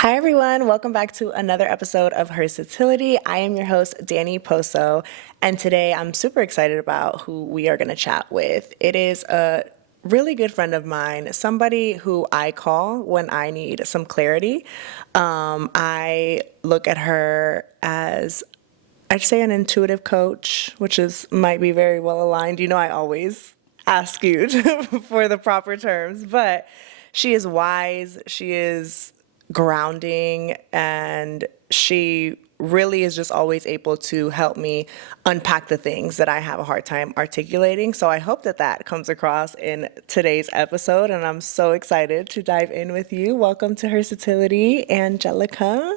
Hi, everyone. Welcome back to another episode of Hersatility. I am your host, Danny Poso, and today I'm super excited about who we are going to chat with. It is a really good friend of mine, somebody who I call when I need some clarity. I look at her as, I'd say, an intuitive coach, which might be very well aligned. You know, I always ask you for the proper terms, but she is wise. She is grounding, and she really is just always able to help me unpack the things that I have a hard time articulating. So I hope that that comes across in today's episode, and I'm so excited to dive in with you. Welcome to Hersatility, Angelica.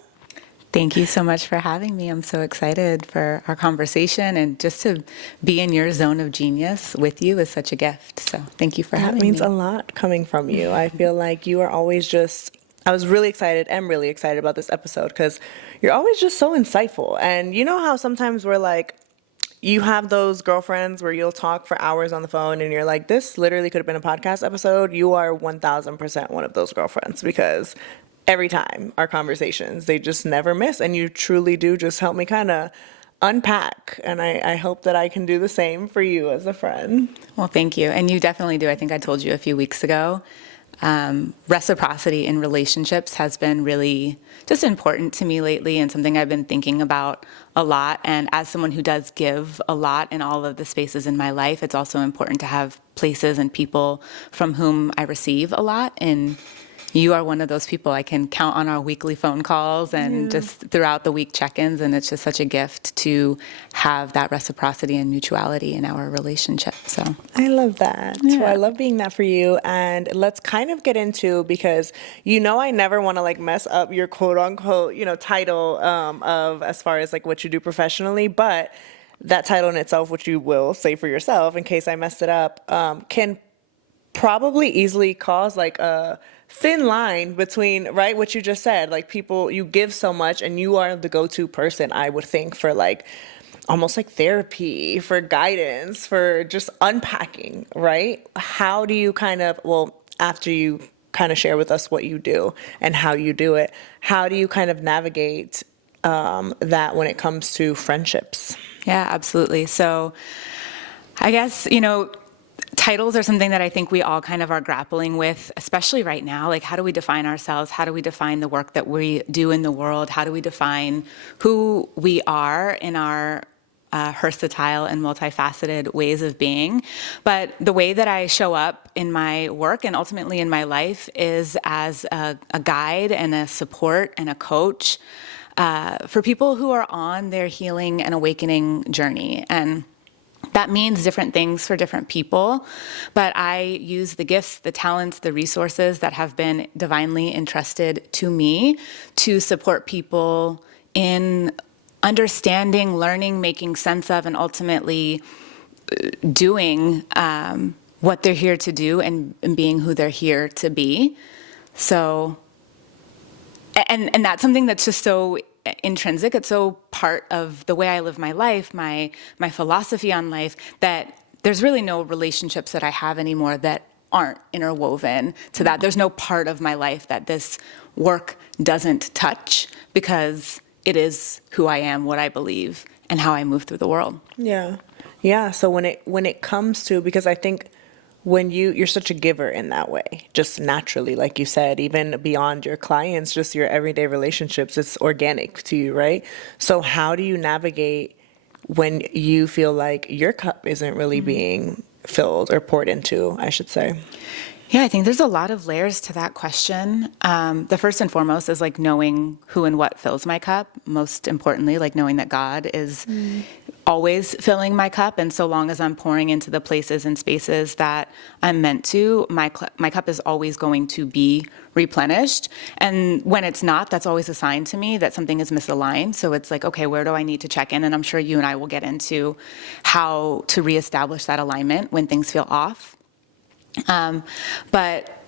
Thank you so much for having me. I'm so excited for our conversation, and just to be in your zone of genius with you is such a gift. So thank you for having me. That means a lot coming from you. I feel like you are always just, I was really excited, am really excited about this episode because you're always just so insightful. And you know how sometimes we're like, you have those girlfriends where you'll talk for hours on the phone and you're like, this literally could have been a podcast episode. You are 1000% one of those girlfriends, because every time our conversations, they just never miss. And you truly do just help me kind of unpack. And I hope that I can do the same for you as a friend. Well, thank you. And you definitely do. I think I told you a few weeks ago. Reciprocity in relationships has been really just important to me lately, and something I've been thinking about a lot. And as someone who does give a lot in all of the spaces in my life, it's also important to have places and people from whom I receive a lot. And you are one of those people. I can count on our weekly phone calls and just throughout the week check-ins, and it's just such a gift to have that reciprocity and mutuality in our relationship. So I love that. Yeah. Well, I love being that for you. And let's kind of get into, because you know I never want to like mess up your quote unquote, title of as far as like what you do professionally, but that title in itself, which you will say for yourself in case I messed it up, can probably easily cause like a thin line between, right, what you just said, like people, you give so much and you are the go-to person, I would think, for like almost like therapy, for guidance, for just unpacking, right? How do you kind of, well, after you kind of share with us what you do and how you do it, how do you kind of navigate that when it comes to friendships? yeah, absolutely. So I guess, titles are something that I think we all kind of are grappling with, especially right now. Like, how do we define ourselves? How do we define the work that we do in the world? How do we define who we are in our versatile and multifaceted ways of being? But the way that I show up in my work and ultimately in my life is as a guide and a support and a coach for people who are on their healing and awakening journey. And that means different things for different people, but I use the gifts, the talents, the resources that have been divinely entrusted to me to support people in understanding, learning, making sense of, and ultimately doing what they're here to do and being who they're here to be. So, and that's something that's just so intrinsic. It's so part of the way I live my life, my philosophy on life, that there's really no relationships that I have anymore that aren't interwoven to that. There's no part of my life that this work doesn't touch, because it is who I am, what I believe, and how I move through the world. Yeah. Yeah. So when it comes to, because I think when you're such a giver in that way, just naturally, like you said, even beyond your clients, just your everyday relationships, it's organic to you, right? So how do you navigate when you feel like your cup isn't really being filled or poured into, I should say? Yeah, I think there's a lot of layers to that question. The first and foremost is like knowing who and what fills my cup. Most importantly, like knowing that God is always filling my cup. And so long as I'm pouring into the places and spaces that I'm meant to, my cup is always going to be replenished. And when it's not, that's always a sign to me that something is misaligned. So it's like, okay, where do I need to check in? And I'm sure you and I will get into how to reestablish that alignment when things feel off. But,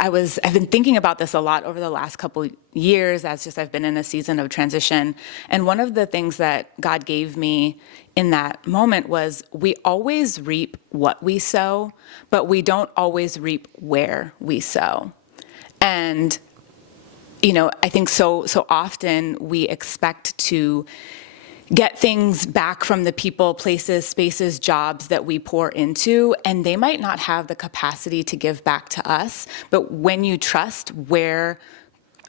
I've been thinking about this a lot over the last couple years as I've been in a season of transition. And one of the things that God gave me in that moment was, we always reap what we sow, but we don't always reap where we sow. And I think so often we expect to get things back from the people, places, spaces, jobs that we pour into, and they might not have the capacity to give back to us. But when you trust where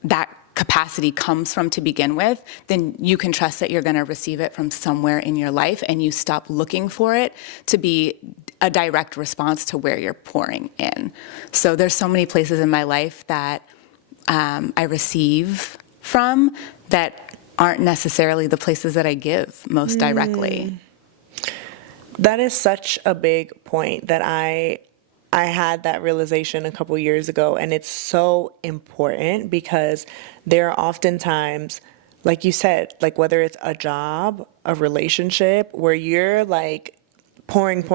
that capacity comes from to begin with, then you can trust that you're going to receive it from somewhere in your life, and you stop looking for it to be a direct response to where you're pouring in. So there's so many places in my life that I receive from that aren't necessarily the places that I give most directly. That is such a big point that I had that realization a couple years ago, and it's so important because there are often times, like you said, like whether it's a job, a relationship, where you're like pouring,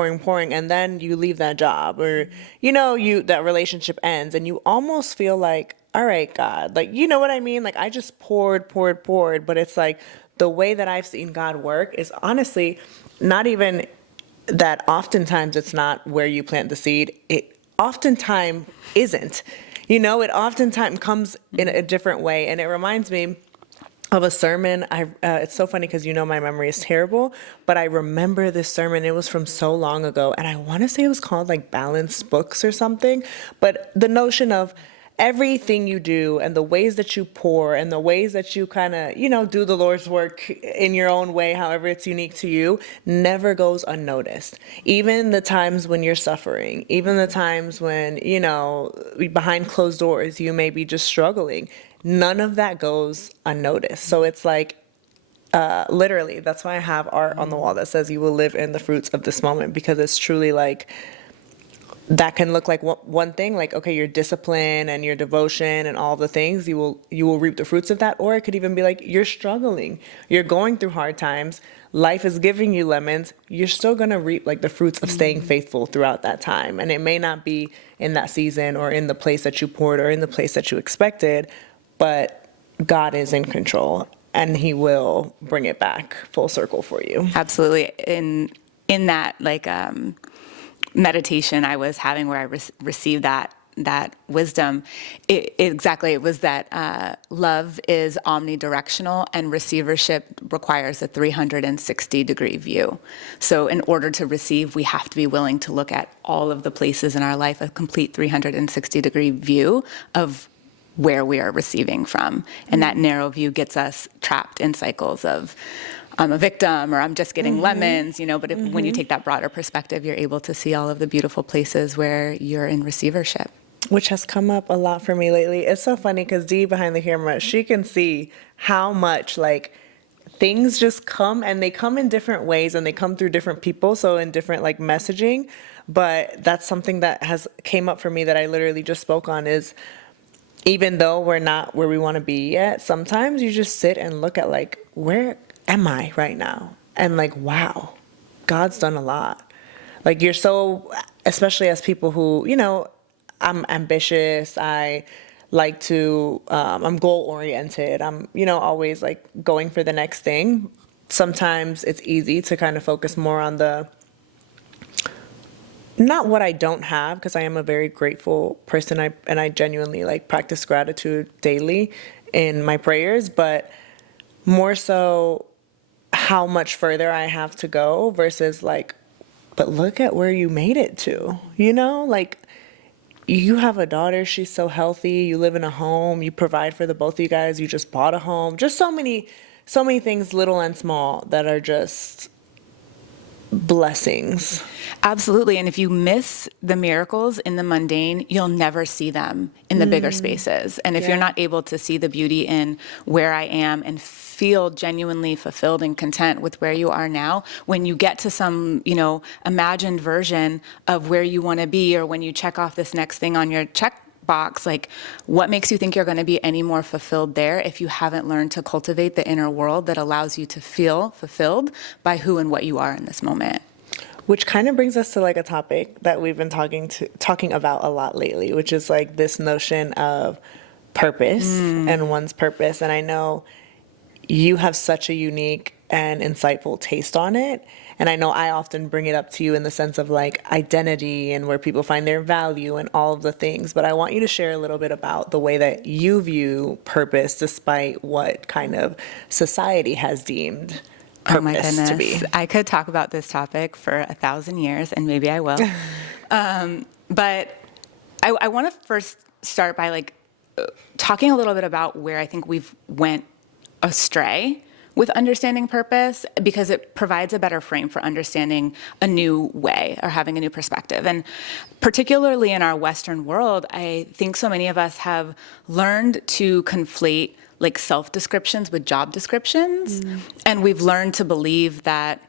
and then you leave that job, or that relationship ends, and you almost feel like, all right, God, like, you know what I mean? Like, I just poured, but it's like the way that I've seen God work is honestly not even that. Oftentimes it's not where you plant the seed. It oftentimes isn't, it oftentimes comes in a different way. And it reminds me of a sermon. It's so funny because my memory is terrible, but I remember this sermon. It was from so long ago, and I want to say it was called like Balanced Books or something. But the notion of everything you do and the ways that you pour and the ways that you kind of, do the Lord's work in your own way, however it's unique to you, never goes unnoticed. Even the times when you're suffering, even the times when, behind closed doors, you may be just struggling. None of that goes unnoticed. So it's like, literally, that's why I have art on the wall that says you will live in the fruits of this moment, because it's truly like, that can look like one thing, like, okay, your discipline and your devotion and all the things, you will reap the fruits of that. Or it could even be like, you're struggling, you're going through hard times, life is giving you lemons, you're still going to reap like the fruits of staying faithful throughout that time. And it may not be in that season or in the place that you poured or in the place that you expected, but God is in control and he will bring it back full circle for you. Absolutely. In that, like, meditation I was having where I received that wisdom, it was that love is omnidirectional and receivership requires a 360-degree view. So in order to receive, we have to be willing to look at all of the places in our life, a complete 360-degree view of where we are receiving from. And that narrow view gets us trapped in cycles of I'm a victim or I'm just getting lemons, but when you take that broader perspective, you're able to see all of the beautiful places where you're in receivership. Which has come up a lot for me lately. It's so funny because Dee behind the camera, she can see how much like things just come, and they come in different ways and they come through different people. So in different like messaging, but that's something that has came up for me that I literally just spoke on is, even though we're not where we want to be yet, sometimes you just sit and look at like, where am I right now? And like, wow, God's done a lot. Like you're so, especially as people who, I'm ambitious. I like to, I'm goal oriented. I'm, always like going for the next thing. Sometimes it's easy to kind of focus more on not what I don't have, because I am a very grateful person. I genuinely like practice gratitude daily in my prayers, but more so how much further I have to go versus like, but look at where you made it to, like you have a daughter, she's so healthy, you live in a home, you provide for the both of you guys, you just bought a home, just so many things, little and small, that are just blessings. Absolutely. And if you miss the miracles in the mundane, you'll never see them in the bigger spaces. And if you're not able to see the beauty in where I am and feel genuinely fulfilled and content with where you are now, when you get to some, imagined version of where you want to be, or when you check off this next thing on your checkbox, like what makes you think you're going to be any more fulfilled there if you haven't learned to cultivate the inner world that allows you to feel fulfilled by who and what you are in this moment? Which kind of brings us to like a topic that we've been talking about a lot lately, which is like this notion of purpose and one's purpose. And I know you have such a unique and insightful taste on it. And I know I often bring it up to you in the sense of like identity and where people find their value and all of the things. But I want you to share a little bit about the way that you view purpose despite what kind of society has deemed Oh my purpose to be. goodness. I could talk about this topic for 1,000 years, and maybe I will. But I want to first start by like talking a little bit about where I think we've went astray with understanding purpose, because it provides a better frame for understanding a new way or having a new perspective. And particularly in our Western world, I think so many of us have learned to conflate like self-descriptions with job descriptions. And we've learned to believe that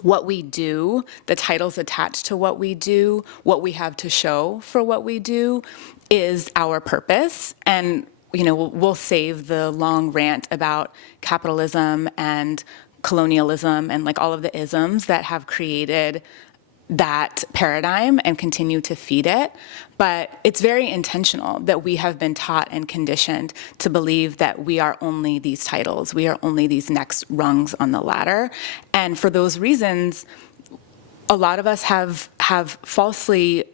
what we do, the titles attached to what we do, what we have to show for what we do is our purpose. And we'll save the long rant about capitalism and colonialism and like all of the isms that have created that paradigm and continue to feed it. But it's very intentional that we have been taught and conditioned to believe that we are only these titles, we are only these next rungs on the ladder. And for those reasons, a lot of us have falsely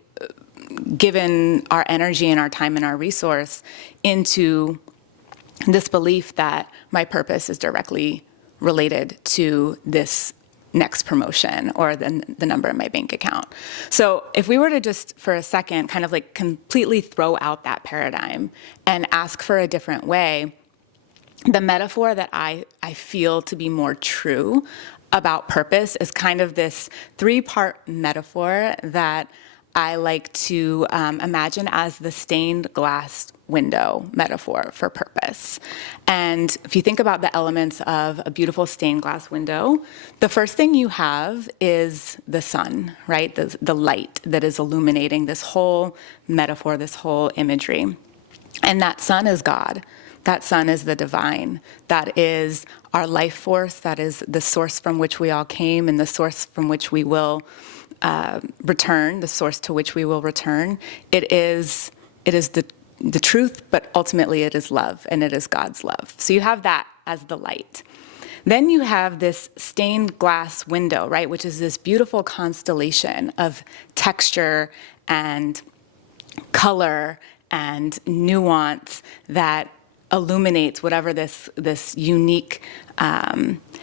given our energy and our time and our resource into this belief that my purpose is directly related to this next promotion or the number in my bank account. So if we were to just for a second kind of like completely throw out that paradigm and ask for a different way, the metaphor that I feel to be more true about purpose is kind of this 3-part metaphor that I like to imagine as the stained glass window metaphor for purpose. And if you think about the elements of a beautiful stained glass window, the first thing you have is the sun, right? The light that is illuminating this whole metaphor, this whole imagery. And that sun is God. That sun is the divine. That is our life force. That is the source from which we all came and the source from which we will return, the source to which we will return. It is the truth, but ultimately it is love, and it is God's love. So you have that as the light. Then you have this stained glass window, right, which is this beautiful constellation of texture and color and nuance that illuminates whatever this unique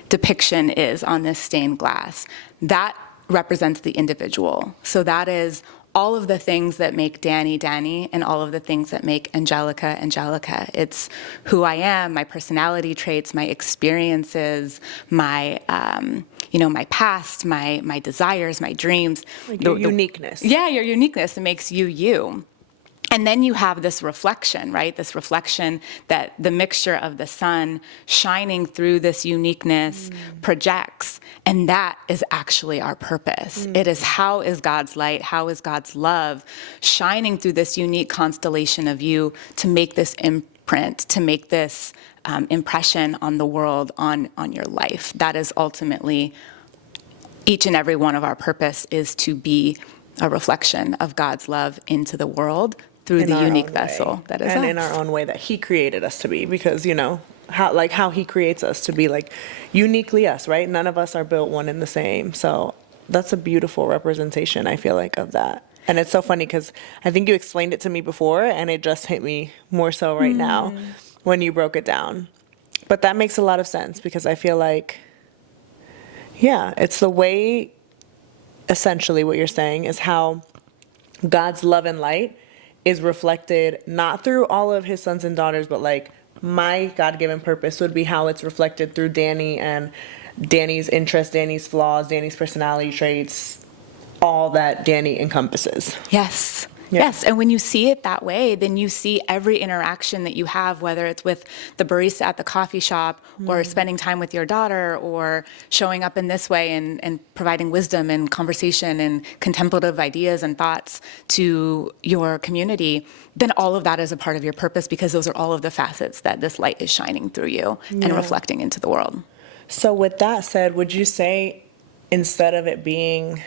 depiction is on this stained glass. That represents the individual. So that is all of the things that make Danny, Danny, and all of the things that make Angelica, Angelica. It's who I am, my personality traits, my experiences, my, my past, my desires, my dreams. Like your uniqueness. Yeah, your uniqueness that makes you, you. And then you have this reflection, right? This reflection that the mixture of the sun shining through this uniqueness projects. And that is actually our purpose. It is how is God's light, how is God's love shining through this unique constellation of you to make this imprint, to make this impression on the world, on your life. That is ultimately each and every one of our purpose is to be a reflection of God's love into the world through the unique vessel that is us. And in our own way that he created us to be, because how he creates us to be like uniquely us, right? None of us are built one and the same. So that's a beautiful representation, I feel like, of that. And it's so funny because I think you explained it to me before and it just hit me more so right now when you broke it down. But that makes a lot of sense because I feel like, yeah, it's the way, essentially what you're saying is how God's love and light is reflected not through all of his sons and daughters, but like my God-given purpose would be how it's reflected through Danny and Danny's interests, Danny's flaws, Danny's personality traits, all that Danny encompasses. Yes. Yeah. Yes, and when you see it that way, then you see every interaction that you have, whether it's with the barista at the coffee shop or spending time with your daughter or showing up in this way and providing wisdom and conversation and contemplative ideas and thoughts to your community, then all of that is a part of your purpose because those are all of the facets that this light is shining through you and reflecting into the world. So with that said, would you say instead of it being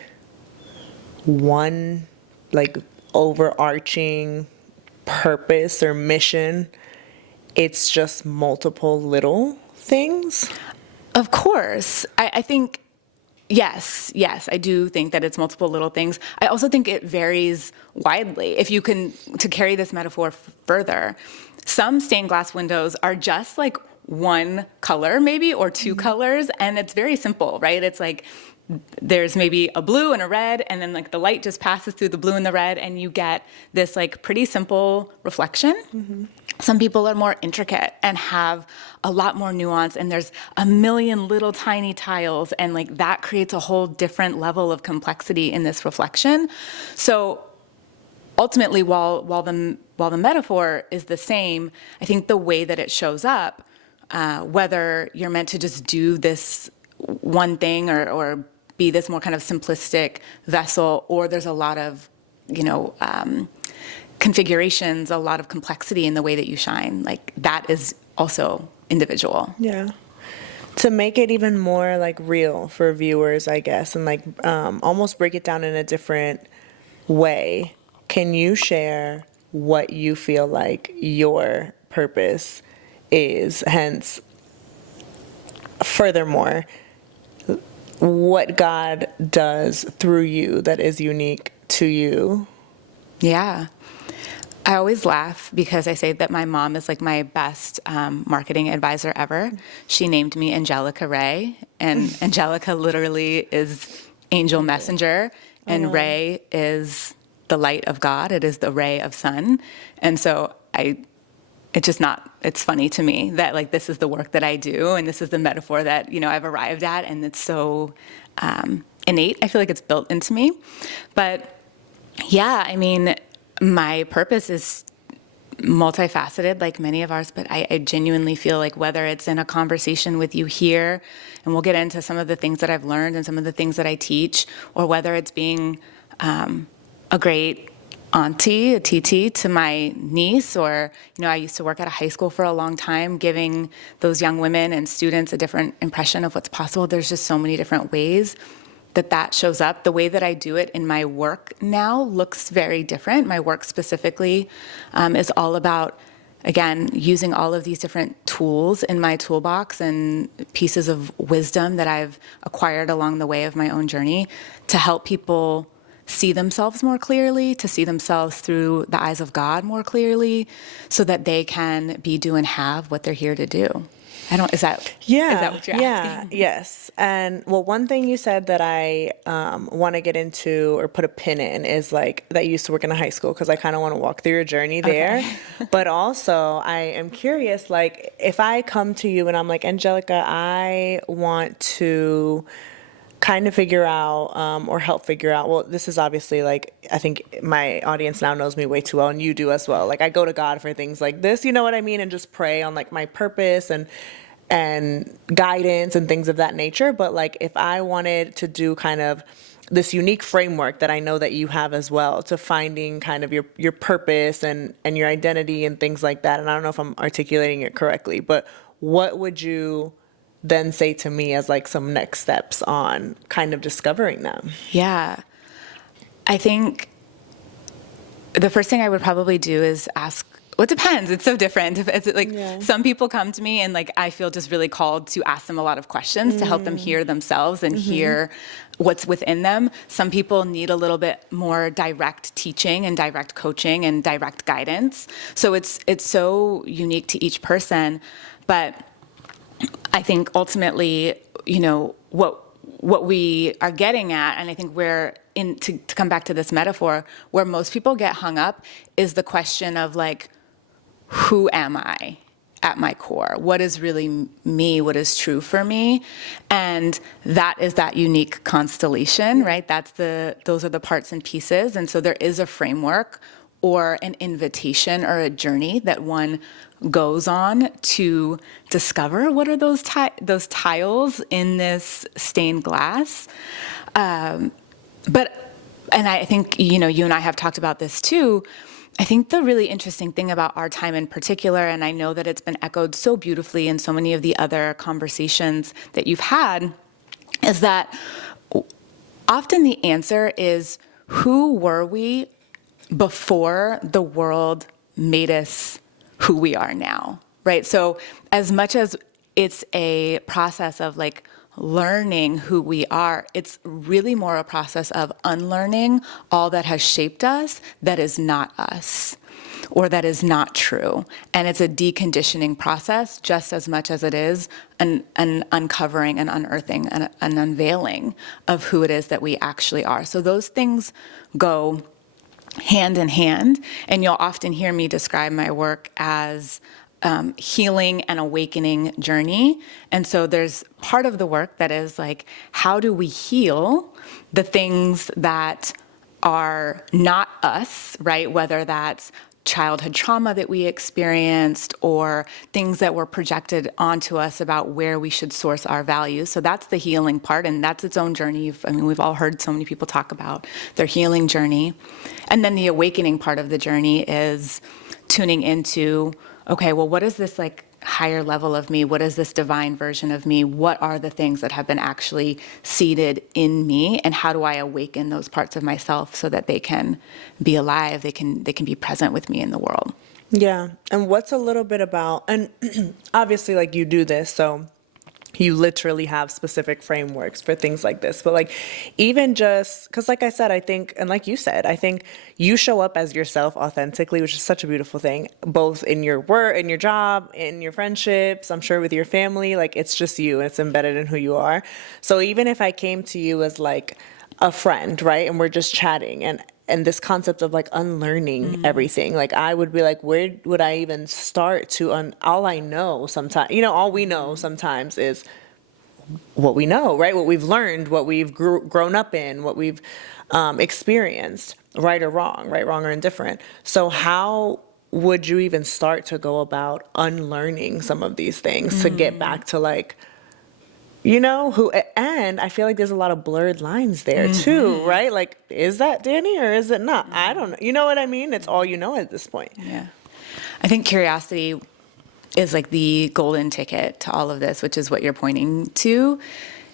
one, like, overarching purpose or mission, it's just multiple little things? Of course. I think, yes, I do think that it's multiple little things. I also think it varies widely. If you can, to carry this metaphor further, some stained glass windows are just like one color maybe, or two colors, and it's very simple, right? It's like there's maybe a blue and a red, and then like the light just passes through the blue and the red, and you get this like pretty simple reflection. Some people are more intricate and have a lot more nuance, and there's a million little tiny tiles, and like that creates a whole different level of complexity in this reflection. So ultimately, while the metaphor is the same, I think the way that it shows up, whether you're meant to just do this one thing or be this more kind of simplistic vessel, or there's a lot of, configurations, a lot of complexity in the way that you shine, like that is also individual. Yeah. To make it even more like real for viewers, I guess, and like almost break it down in a different way, can you share what you feel like your purpose is? Hence, furthermore, what God does through you that is unique to you? Yeah. I always laugh because I say that my mom is like my best marketing advisor ever. She named me Angelica Ray, and Angelica literally is angel messenger, and Ray is the light of God. It is the ray of sun. And so it's funny to me that like this is the work that I do, and this is the metaphor that, I've arrived at, and it's so innate. I feel like it's built into me. But yeah, I mean, my purpose is multifaceted like many of ours, but I genuinely feel like whether it's in a conversation with you here, and we'll get into some of the things that I've learned and some of the things that I teach, or whether it's being a great auntie, a TT to my niece, or, I used to work at a high school for a long time, giving those young women and students a different impression of what's possible. There's just so many different ways that shows up. The way that I do it in my work now looks very different. My work specifically is all about, again, using all of these different tools in my toolbox and pieces of wisdom that I've acquired along the way of my own journey to help people see themselves more clearly, to see themselves through the eyes of God more clearly, so that they can be, do, and have what they're here to do. Is that what you're asking? Yes. And well, one thing you said that I want to get into or put a pin in is like that you used to work in a high school, because I kind of want to walk through your journey there. Okay. But also I am curious, like if I come to you and I'm like, Angelica, I want to kind of figure out or help figure out, well, this is obviously like, I think my audience now knows me way too well, and you do as well. Like I go to God for things like this, you know what I mean? And just pray on like my purpose and guidance and things of that nature. But like if I wanted to do kind of this unique framework that I know that you have as well to finding kind of your purpose and your identity and things like that, and I don't know if I'm articulating it correctly, but what would you then say to me as like some next steps on kind of discovering them? Yeah. I think the first thing I would probably do is ask, well, it depends. It's so different. It's like some people come to me and like I feel just really called to ask them a lot of questions to help them hear themselves and hear what's within them. Some people need a little bit more direct teaching and direct coaching and direct guidance. So it's so unique to each person. But I think ultimately, what we are getting at, and I think to come back to this metaphor, where most people get hung up is the question of like, who am I at my core? What is really me? What is true for me? And that is that unique constellation, right? Those are the parts and pieces. And so there is a framework or an invitation or a journey that one goes on to discover what are those tiles in this stained glass. And I think, you and I have talked about this too. I think the really interesting thing about our time in particular, and I know that it's been echoed so beautifully in so many of the other conversations that you've had, is that often the answer is, who were we before the world made us who we are now, right? So as much as it's a process of like learning who we are. It's really more a process of unlearning all that has shaped us that is not us or that is not true. And it's a deconditioning process just as much as it is an uncovering and unearthing and an unveiling of who it is that we actually are. So those things go hand in hand, and you'll often hear me describe my work as healing and awakening journey. And so there's part of the work that is like, how do we heal the things that are not us, right? Whether that's childhood trauma that we experienced or things that were projected onto us about where we should source our values. So that's the healing part, and that's its own journey. I mean, we've all heard so many people talk about their healing journey. And then the awakening part of the journey is tuning into, okay, well, what is this like higher level of me? What is this divine version of me? What are the things that have been actually seated in me? And how do I awaken those parts of myself so that they can be alive? They can be present with me in the world. Yeah. And what's a little bit about, and obviously like you do this, so you literally have specific frameworks for things like this. But like, even just, because like I said, I think, and like you said, I think you show up as yourself authentically, which is such a beautiful thing, both in your work, in your job, in your friendships, I'm sure with your family, like it's just you and it's embedded in who you are. So even if I came to you as like a friend, right, and we're just chatting, and this concept of like unlearning everything, like I would be like, where would I even start to all I know sometimes, all we know sometimes is what we know, right? What we've learned, what we've grown up in, what we've experienced, right or wrong, right, wrong or indifferent. So how would you even start to go about unlearning some of these things to get back to like, who, and I feel like there's a lot of blurred lines there too, right? Like, is that Danny or is it not? I don't know. You know what I mean? It's all you know at this point. Yeah. I think curiosity is like the golden ticket to all of this, which is what you're pointing to.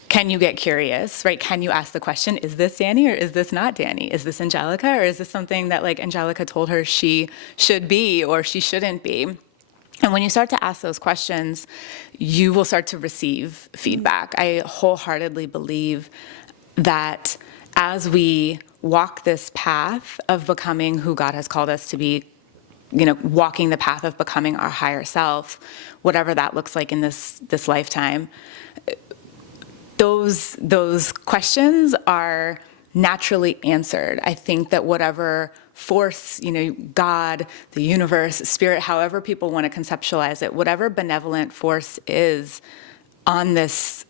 Can you get curious, right? Can you ask the question, is this Danny or is this not Danny? Is this Angelica or is this something that like Angelica told her she should be or she shouldn't be? And when you start to ask those questions, you will start to receive feedback. I wholeheartedly believe that as we walk this path of becoming who God has called us to be, walking the path of becoming our higher self, whatever that looks like in this lifetime, those questions are naturally answered. I think that whatever force, God, the universe, spirit, however people want to conceptualize it, whatever benevolent force is on this,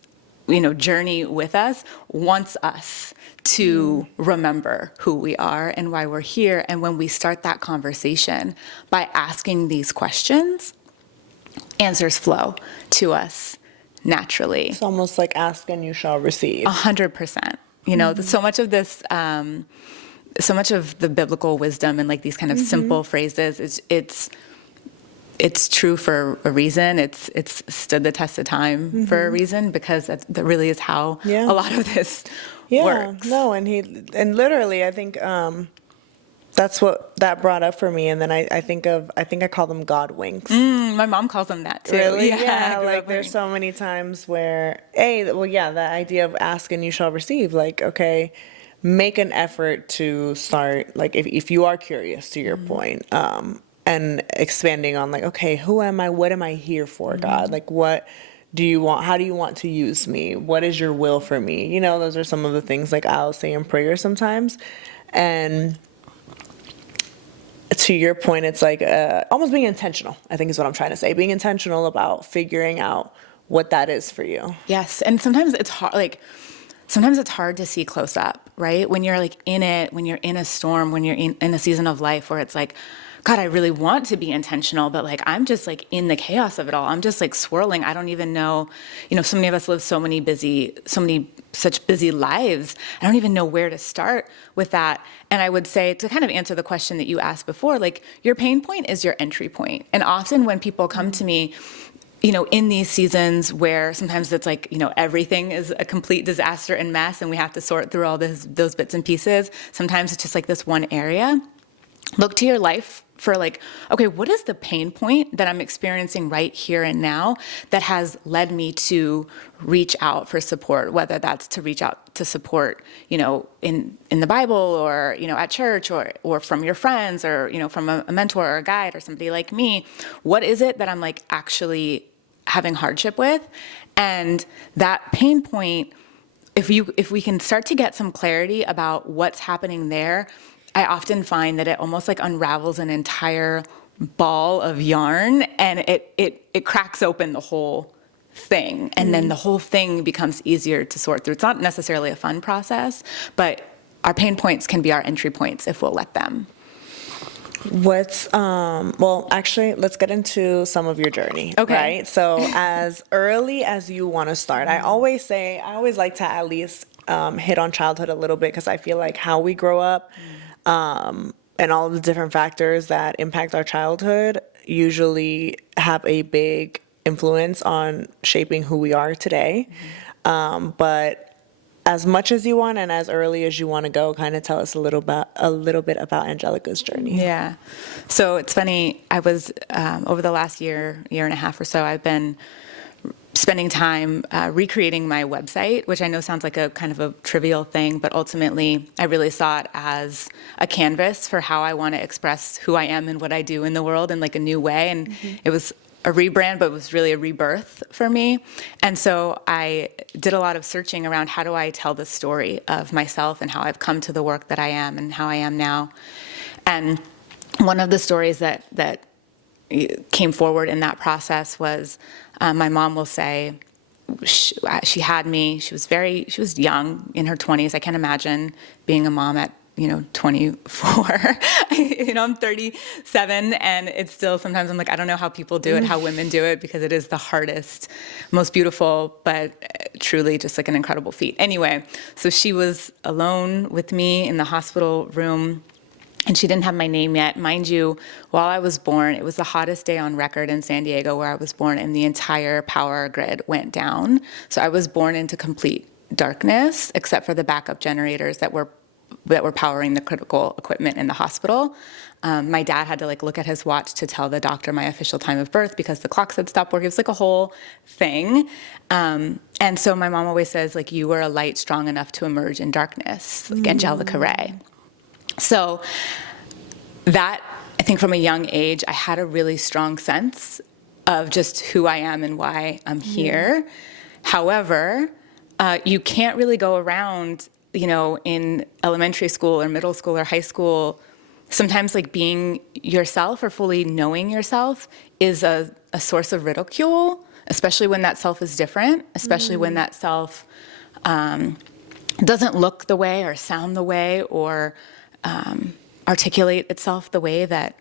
journey with us, wants us to remember who we are and why we're here. And when we start that conversation by asking these questions, answers flow to us naturally. It's almost like ask and you shall receive. 100%. So much of this, so much of the biblical wisdom and like these kind of simple phrases, it's true for a reason. It's stood the test of time for a reason, because that really is how a lot of this works. No, and literally, I think that's what that brought up for me. And then I think I call them God winks. My mom calls them that too. Really? Yeah. Like there's so many times where, the idea of ask and you shall receive. Like, okay, make an effort to start. Like if you are curious, to your point, and expanding on like, okay, who am I? What am I here for, God? Like, what do you want? How do you want to use me? What is your will for me? Those are some of the things like I'll say in prayer sometimes. And to your point, it's like almost being intentional, I think is what I'm trying to say. Being intentional about figuring out what that is for you. Yes. And sometimes it's hard, sometimes it's hard to see close up, right? When you're like in it, when you're in a storm, when you're in a season of life where it's like, God, I really want to be intentional, but like, I'm just like in the chaos of it all. I'm just like swirling. I don't even know, so many of us live such busy lives. I don't even know where to start with that. And I would say, to kind of answer the question that you asked before, like your pain point is your entry point. And often when people come to me, in these seasons where sometimes it's like, everything is a complete disaster and mess and we have to sort through all those bits and pieces. Sometimes it's just like this one area. Look to your life for like, okay, what is the pain point that I'm experiencing right here and now that has led me to reach out for support, whether that's to reach out to support, you know, in the Bible or, you know, at church or from your friends or, you know, from a mentor or a guide or somebody like me. What is it that I'm like actually having hardship with? And that pain point, if we can start to get some clarity about what's happening there, I often find that it almost like unravels an entire ball of yarn, and it cracks open the whole thing, and then the whole thing becomes easier to sort through. It's not necessarily a fun process, but our pain points can be our entry points if we'll let them. Well, actually, let's get into some of your journey, Okay. right? So as early as you want to start, I always like to at least hit on childhood a little bit, because I feel like how we grow up and all the different factors that impact our childhood usually have a big influence on shaping who we are today. But as much as you want and as early as you want to go, kind of tell us a little bit about Angelica's journey. Yeah. So it's funny, I was, over the last year and a half or so, I've been spending time recreating my website, which I know sounds like a kind of a trivial thing, but ultimately I really saw it as a canvas for how I want to express who I am and what I do in the world in like a new way. And it was a rebrand, but it was really a rebirth for me. And so I did a lot of searching around how do I tell the story of myself and how I've come to the work that I am and how I am now. And one of the stories that came forward in that process was my mom will say she had me. She was young, in her 20s. I can't imagine being a mom at 24. I'm 37, and it's still sometimes I'm like, I don't know how people do it, how women do it, because it is the hardest, most beautiful, but truly just like an incredible feat. Anyway, so she was alone with me in the hospital room, and she didn't have my name yet. Mind you, while I was born, it was the hottest day on record in San Diego where I was born, and the entire power grid went down. So I was born into complete darkness, except for the backup generators that were powering the critical equipment in the hospital. My dad had to look at his watch to tell the doctor my official time of birth because the clocks had stopped working. It was like a whole thing. And so my mom always says, you were a light strong enough to emerge in darkness, like Angelica Ray. So that, I think from a young age, I had a really strong sense of just who I am and why I'm here. However, you can't really go around in elementary school or middle school or high school, sometimes being yourself or fully knowing yourself is a source of ridicule, especially when that self is different, especially when that self doesn't look the way or sound the way or articulate itself the way that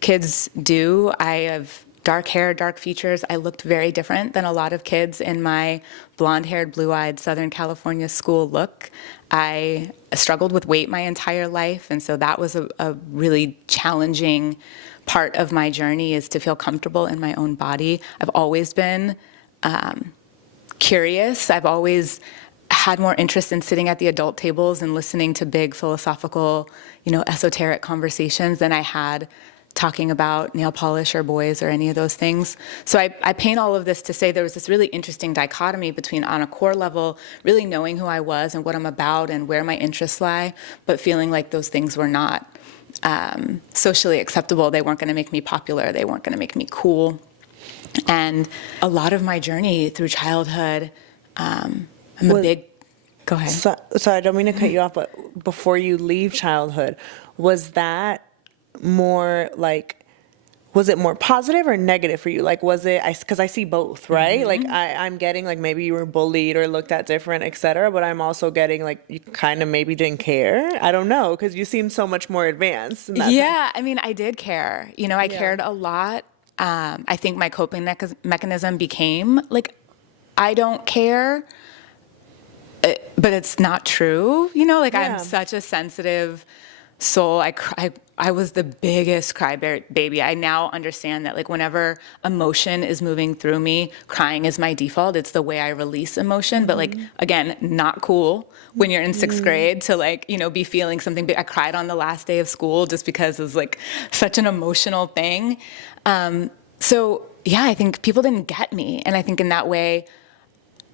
kids do. I have dark hair, dark features. I looked very different than a lot of kids in my blonde-haired, blue-eyed Southern California school look. I struggled with weight my entire life, and so that was a really challenging part of my journey, is to feel comfortable in my own body. I've always been curious. I've always had more interest in sitting at the adult tables and listening to big philosophical, esoteric conversations than I had talking about nail polish or boys or any of those things. So I paint all of this to say there was this really interesting dichotomy between, on a core level, really knowing who I was and what I'm about and where my interests lie, but feeling like those things were not socially acceptable. They weren't going to make me popular. They weren't going to make me cool. And a lot of my journey through childhood, go ahead. So I don't mean to cut you off, but before you leave childhood, was that more was it more positive or negative for you? Was it, because I see both, right? I'm getting maybe you were bullied or looked at different, et cetera, but I'm also getting you kind of maybe didn't care. I don't know, because you seem so much more advanced in that sense. I mean, I did care. I cared a lot. I think my coping mechanism became I don't care, but it's not true. I'm such a sensitive soul. I was the biggest baby. I now understand that like whenever emotion is moving through me, crying is my default. It's the way I release emotion. But like, again, not cool when you're in sixth grade to like, be feeling something big. I cried on the last day of school just because it was like such an emotional thing. So yeah, I think people didn't get me. And I think in that way,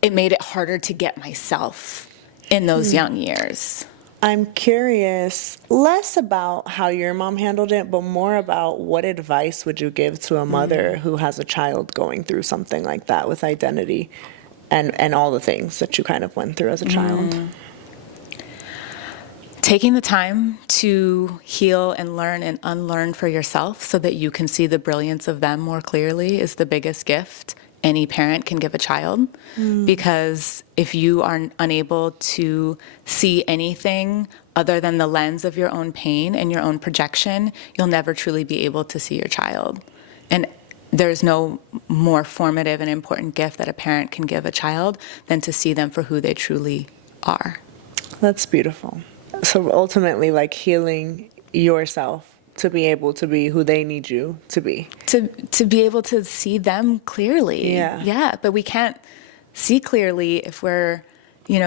it made it harder to get myself in those young years. I'm curious, less about how your mom handled it, but more about what advice would you give to a mother who has a child going through something like that with identity and all the things that you kind of went through as a child? Taking the time to heal and learn and unlearn for yourself so that you can see the brilliance of them more clearly is the biggest gift any parent can give a child. Because if you are unable to see anything other than the lens of your own pain and your own projection, you'll never truly be able to see your child. And there's no more formative and important gift that a parent can give a child than to see them for who they truly are. That's beautiful. So ultimately, like healing yourself to be able to be who they need you to be. To be able to see them clearly. Yeah. But we can't see clearly if we're,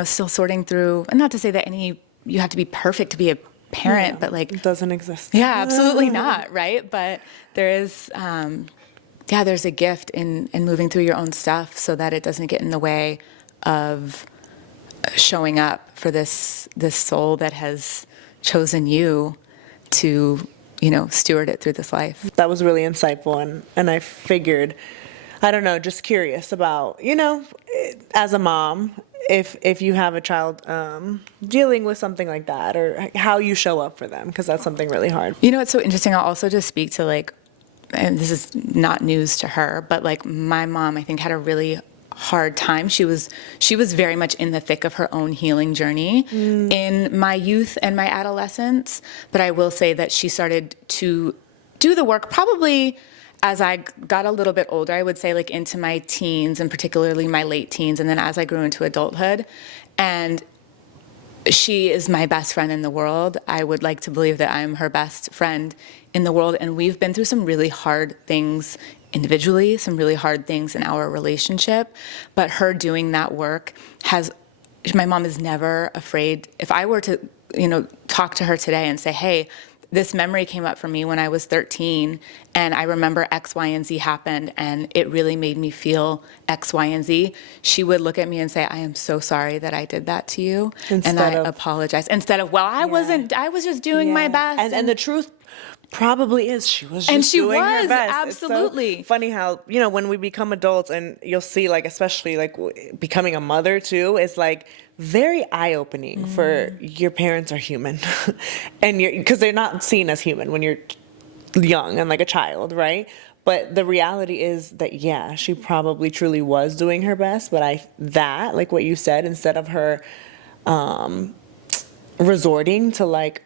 still sorting through, and not to say that you have to be perfect to be a parent, but like. It doesn't exist. Yeah, absolutely not, right? But there is, there's a gift in moving through your own stuff so that it doesn't get in the way of showing up for this soul that has chosen you to steward it through this life. That was really insightful, and I figured, I don't know, just curious about, as a mom, if you have a child dealing with something like that, or how you show up for them, because that's something really hard. It's so interesting. I'll also just speak to like, and this is not news to her, but like my mom, I think, had a really hard time. She was very much in the thick of her own healing journey in my youth and my adolescence. But I will say that she started to do the work probably as I got a little bit older. I would say like into my teens, and particularly my late teens, and then as I grew into adulthood. And she is my best friend in the world. I would like to believe that I'm her best friend in the world. And we've been through some really hard things individually, some really hard things in our relationship. But her doing that work my mom is never afraid. If I were to, talk to her today and say, hey, this memory came up for me when I was 13, and I remember X, Y, and Z happened, and it really made me feel X, Y, and Z, she would look at me and say, I am so sorry that I did that to you, and I apologize. Instead of, well, I was just doing my best. And the truth probably is she was just doing her best. Absolutely. It's so funny how, when we become adults, and you'll see, like, especially like becoming a mother too, is like very eye-opening for your parents are human and because they're not seen as human when you're young and like a child, right? But the reality is that, she probably truly was doing her best, but like what you said, instead of her resorting to like,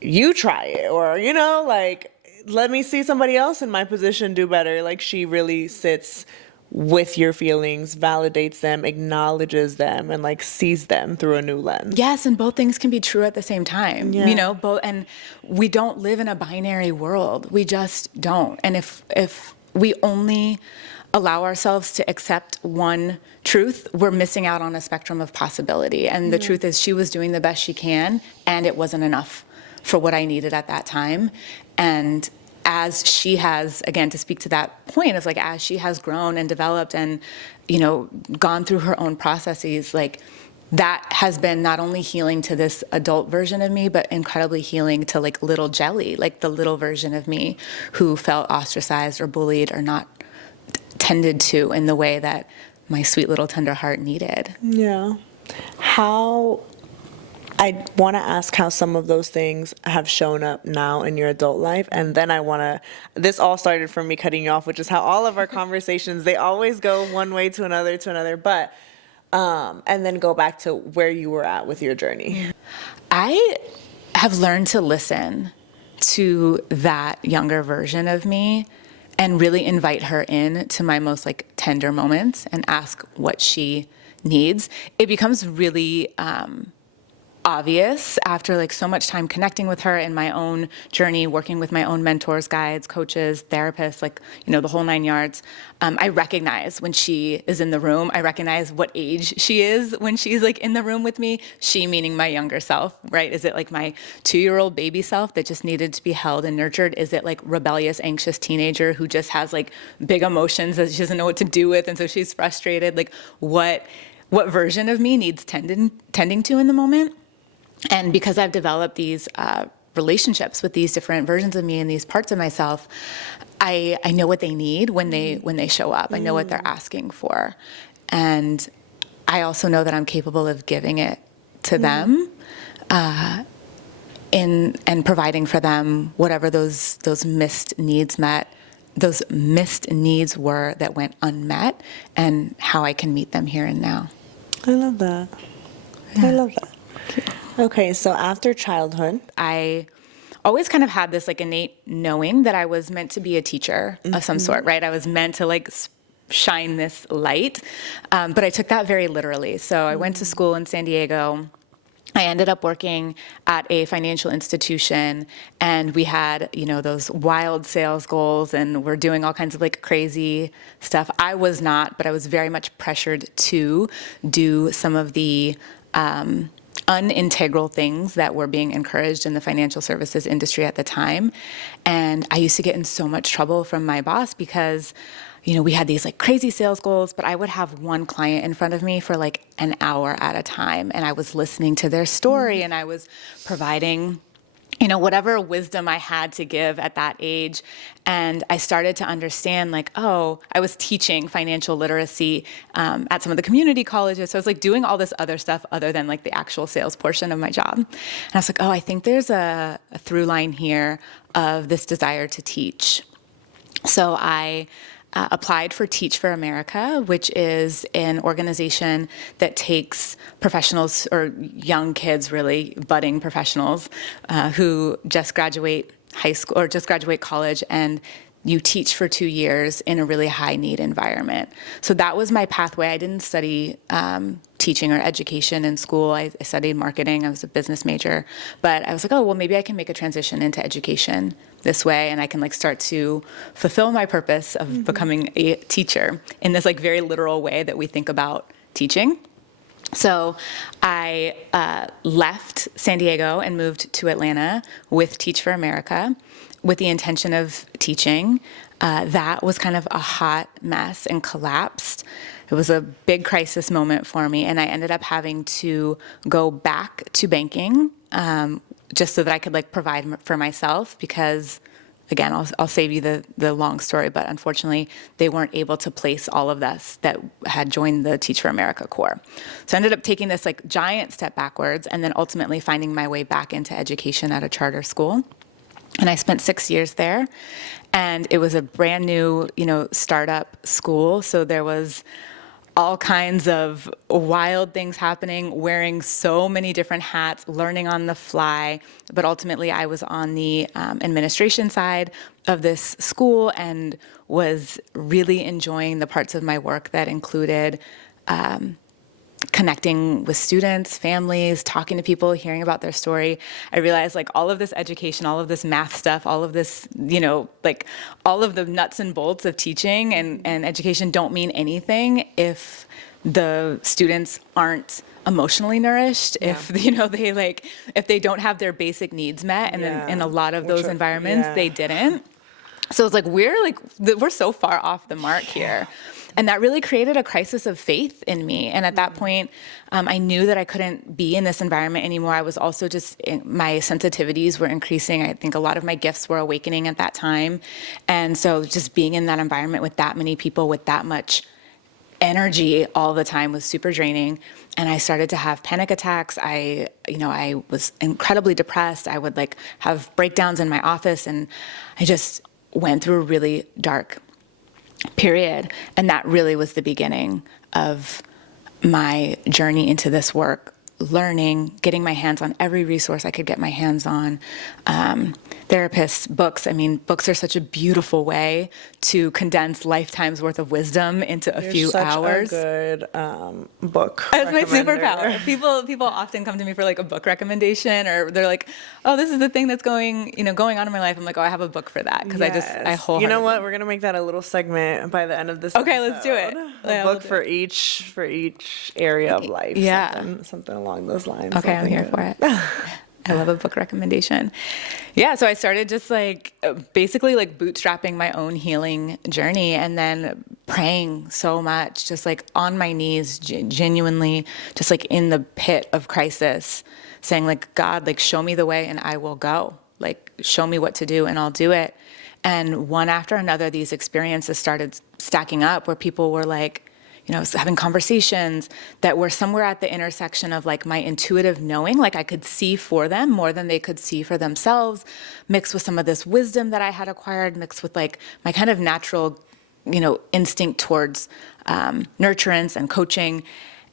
you try it, or like, let me see somebody else in my position do better, like she really sits with your feelings, validates them, acknowledges them, and like sees them through a new lens. Yes, and both things can be true at the same time. Both, and we don't live in a binary world. We just don't. And if we only allow ourselves to accept one truth, we're missing out on a spectrum of possibility. And the truth is, she was doing the best she can, and it wasn't enough for what I needed at that time. And as she has, again, to speak to that point of like, as she has grown and developed and, gone through her own processes, like that has been not only healing to this adult version of me, but incredibly healing to like little Jelly, like the little version of me who felt ostracized or bullied or not tended to in the way that my sweet little tender heart needed. Yeah. I want to ask how some of those things have shown up now in your adult life. And then this all started from me cutting you off, which is how all of our conversations, they always go one way to another, but, and then go back to where you were at with your journey. I have learned to listen to that younger version of me and really invite her in to my most like tender moments and ask what she needs. It becomes really, obvious after like so much time connecting with her in my own journey, working with my own mentors, guides, coaches, therapists, like, the whole 9 yards. I recognize when she is in the room. I recognize what age she is when she's like in the room with me. She meaning my younger self, right? Is it like my 2-year-old baby self that just needed to be held and nurtured? Is it like rebellious, anxious teenager who just has like big emotions that she doesn't know what to do with, and so she's frustrated? Like what version of me needs tending to in the moment? And because I've developed these relationships with these different versions of me and these parts of myself, I know what they need when they show up. I know what they're asking for. And I also know that I'm capable of giving it to them and providing for them whatever those missed needs were that went unmet, and how I can meet them here and now. I love that. Yeah. I love that. Okay, so after childhood, I always kind of had this like innate knowing that I was meant to be a teacher of some sort, right? I was meant to like shine this light, but I took that very literally. So I went to school in San Diego. I ended up working at a financial institution, and we had, those wild sales goals, and we're doing all kinds of like crazy stuff. I was not, but I was very much pressured to do some of the unintegral things that were being encouraged in the financial services industry at the time. And I used to get in so much trouble from my boss because, we had these like crazy sales goals, but I would have one client in front of me for like an hour at a time. And I was listening to their story, and I was providing, whatever wisdom I had to give at that age. And I started to understand like, I was teaching financial literacy at some of the community colleges. So I was like doing all this other stuff other than like the actual sales portion of my job. And I was like, I think there's a through line here of this desire to teach. So I applied for Teach for America, which is an organization that takes professionals, or young kids, really budding professionals, who just graduate high school or just graduate college, and you teach for 2 years in a really high need environment. So that was my pathway. I didn't study teaching or education in school. I studied marketing. I was a business major. But I was like, maybe I can make a transition into education this way, and I can like start to fulfill my purpose of becoming a teacher in this like very literal way that we think about teaching. So I left San Diego and moved to Atlanta with Teach for America with the intention of teaching. That was kind of a hot mess and collapsed. It was a big crisis moment for me, and I ended up having to go back to banking just so that I could like provide for myself, because again, I'll save you the long story, but unfortunately they weren't able to place all of us that had joined the Teach for America Corps. So I ended up taking this like giant step backwards, and then ultimately finding my way back into education at a charter school. And I spent 6 years there, and it was a brand new, startup school. So there was all kinds of wild things happening, wearing so many different hats, learning on the fly. But ultimately, I was on the administration side of this school and was really enjoying the parts of my work that included connecting with students, families, talking to people, hearing about their story. I realized like all of this education, all of this math stuff, all of this, like all of the nuts and bolts of teaching and education don't mean anything if the students aren't emotionally nourished, if if they don't have their basic needs met, and in a lot of those environments they didn't. So it's like we're so far off the mark here. And that really created a crisis of faith in me. And at that point, I knew that I couldn't be in this environment anymore. I was also my sensitivities were increasing. I think a lot of my gifts were awakening at that time. And so just being in that environment with that many people with that much energy all the time was super draining. And I started to have panic attacks. I was incredibly depressed. I would have breakdowns in my office, and I just went through a really dark period. And that really was the beginning of my journey into this work learning, getting my hands on every resource I could get my hands on. Therapists, books. I mean, books are such a beautiful way to condense lifetimes worth of wisdom into a few hours. Such a good book. That's my recommender. superpower. People often come to me for like a book recommendation, or they're like, "Oh, this is the thing that's going on in my life." I'm like, "Oh, I have a book for that," because I wholeheartedly. You know what? We're gonna make that a little segment by the end of this. Okay, episode. let's do it. A book for each area of life. Yeah, something along those lines. Okay, I'm here for it. I love a book recommendation. Yeah, so I started just like basically like bootstrapping my own healing journey, and then praying so much, just like on my knees, genuinely, just like in the pit of crisis, saying like, God, like show me the way and I will go. Like show me what to do and I'll do it. And one after another, these experiences started stacking up where people were like, having conversations that were somewhere at the intersection of like my intuitive knowing, like I could see for them more than they could see for themselves, mixed with some of this wisdom that I had acquired, mixed with like my kind of natural, instinct towards nurturance and coaching.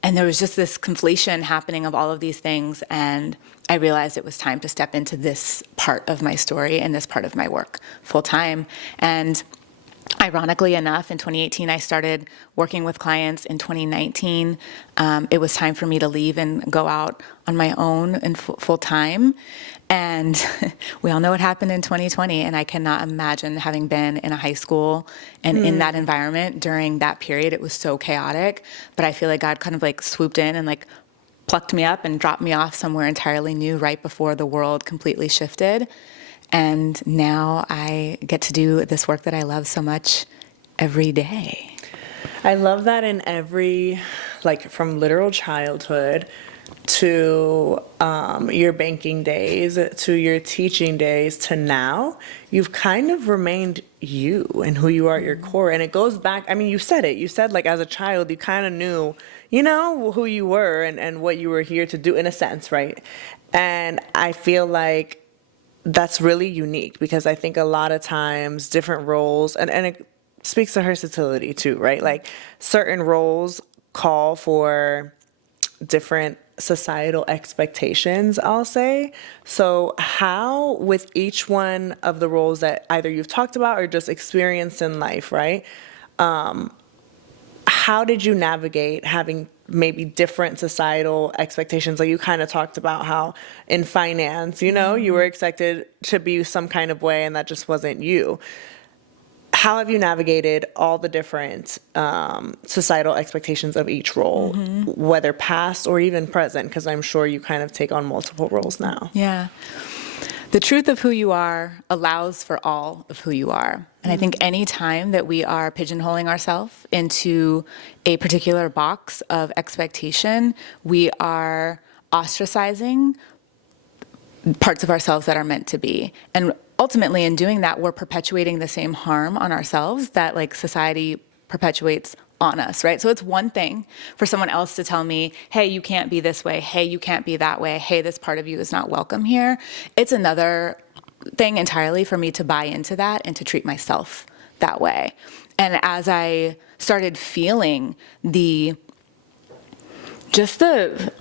And there was just this conflation happening of all of these things. And I realized it was time to step into this part of my story and this part of my work full time. And ironically enough, in 2018, I started working with clients. In 2019, it was time for me to leave and go out on my own and full time. And we all know what happened in 2020. And I cannot imagine having been in a high school and in that environment during that period. It was so chaotic. But I feel like God kind of like swooped in and like plucked me up and dropped me off somewhere entirely new right before the world completely shifted. And now I get to do this work that I love so much every day. I love that in every, like from literal childhood to your banking days, to your teaching days, to now, you've kind of remained you and who you are at your core. And it goes back, I mean, you said it. You said like as a child, you kind of knew, who you were and what you were here to do in a sense, right? And I feel like that's really unique because I think a lot of times different roles, and it speaks to Hersatility too, right? Like certain roles call for different societal expectations, I'll say. So how, with each one of the roles that either you've talked about or just experienced in life, right? How did you navigate having maybe different societal expectations? Like you kind of talked about how in finance, you were expected to be some kind of way and that just wasn't you. How have you navigated all the different societal expectations of each role, whether past or even present? Because I'm sure you kind of take on multiple roles now. Yeah. The truth of who you are allows for all of who you are. And I think any time that we are pigeonholing ourselves into a particular box of expectation, we are ostracizing parts of ourselves that are meant to be. And ultimately, in doing that, we're perpetuating the same harm on ourselves that like society perpetuates on us, right? So it's one thing for someone else to tell me, hey, you can't be this way. Hey, you can't be that way. Hey, this part of you is not welcome here. It's another thing entirely for me to buy into that and to treat myself that way. And as I started feeling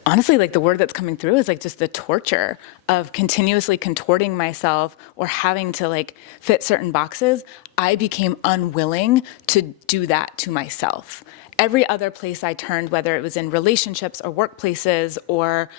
honestly, like the word that's coming through is like just the torture of continuously contorting myself or having to like fit certain boxes, I became unwilling to do that to myself. Every other place I turned, whether it was in relationships or workplaces or,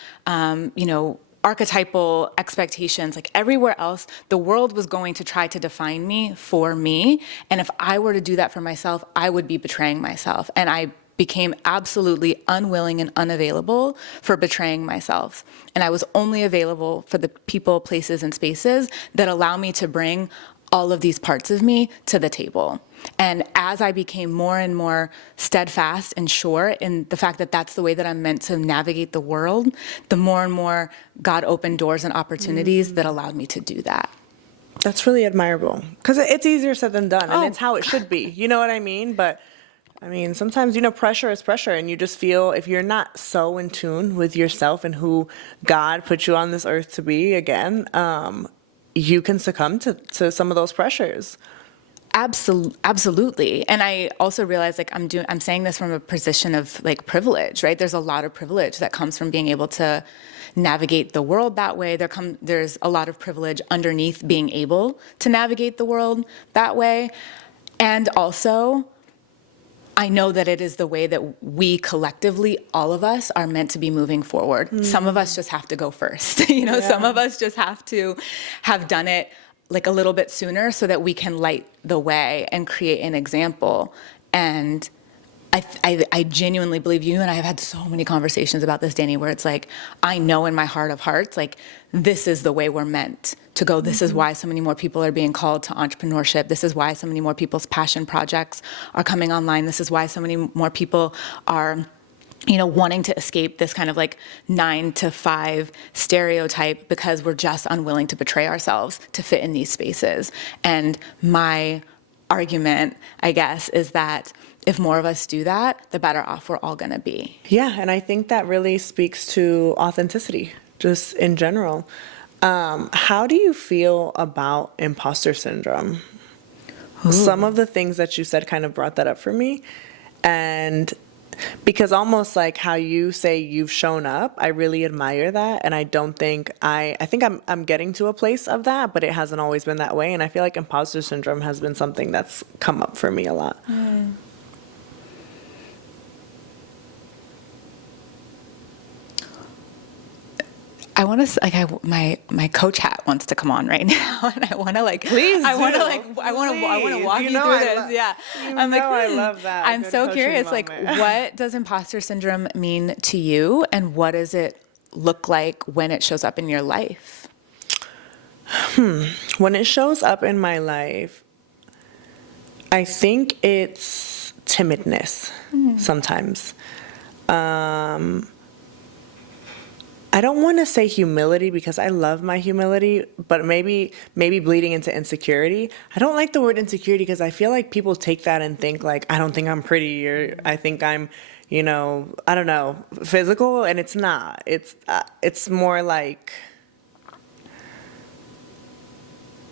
archetypal expectations, like everywhere else, the world was going to try to define me for me. And if I were to do that for myself, I would be betraying myself. And I became absolutely unwilling and unavailable for betraying myself. And I was only available for the people, places, and spaces that allow me to bring all of these parts of me to the table. And as I became more and more steadfast and sure in the fact that that's the way that I'm meant to navigate the world, the more and more God opened doors and opportunities that allowed me to do that. That's really admirable because it's easier said than done, and it's how it should be. You know what I mean? But I mean, sometimes, pressure is pressure, and you just feel if you're not so in tune with yourself and who God put you on this earth to be, again, you can succumb to some of those pressures. Absolutely. And I also realize like I'm saying this from a position of like privilege, right? There's a lot of privilege that comes from being able to navigate the world that way. There's a lot of privilege underneath being able to navigate the world that way. And also, I know that it is the way that we collectively, all of us, are meant to be moving forward. Some of us just have to go first. Some of us just have to have done it like a little bit sooner so that we can light the way and create an example. And I genuinely believe you and I have had so many conversations about this, Danny, where it's like, I know in my heart of hearts, like, this is the way we're meant to go. This is why so many more people are being called to entrepreneurship. This is why so many more people's passion projects are coming online. This is why so many more people are wanting to escape this kind of like 9-to-5 stereotype because we're just unwilling to betray ourselves to fit in these spaces. And my argument, I guess, is that if more of us do that, the better off we're all gonna be. Yeah, and I think that really speaks to authenticity, just in general. How do you feel about imposter syndrome? Ooh. Some of the things that you said kind of brought that up for me. And because almost like how you say you've shown up, I really admire that. And I don't think I think I'm getting to a place of that, but it hasn't always been that way. And I feel like imposter syndrome has been something that's come up for me a lot. I want to my coach hat wants to come on right now, and I want to like. Please, I want to walk you through this. Yeah, I'm like, I love that. I'm so curious. Like, what does imposter syndrome mean to you, and what does it look like when it shows up in your life? When it shows up in my life, I think it's timidness sometimes. I don't want to say humility because I love my humility, but maybe bleeding into insecurity. I don't like the word insecurity because I feel like people take that and think like, I don't think I'm pretty, or I think I'm, I don't know, physical, and it's not. It's more like,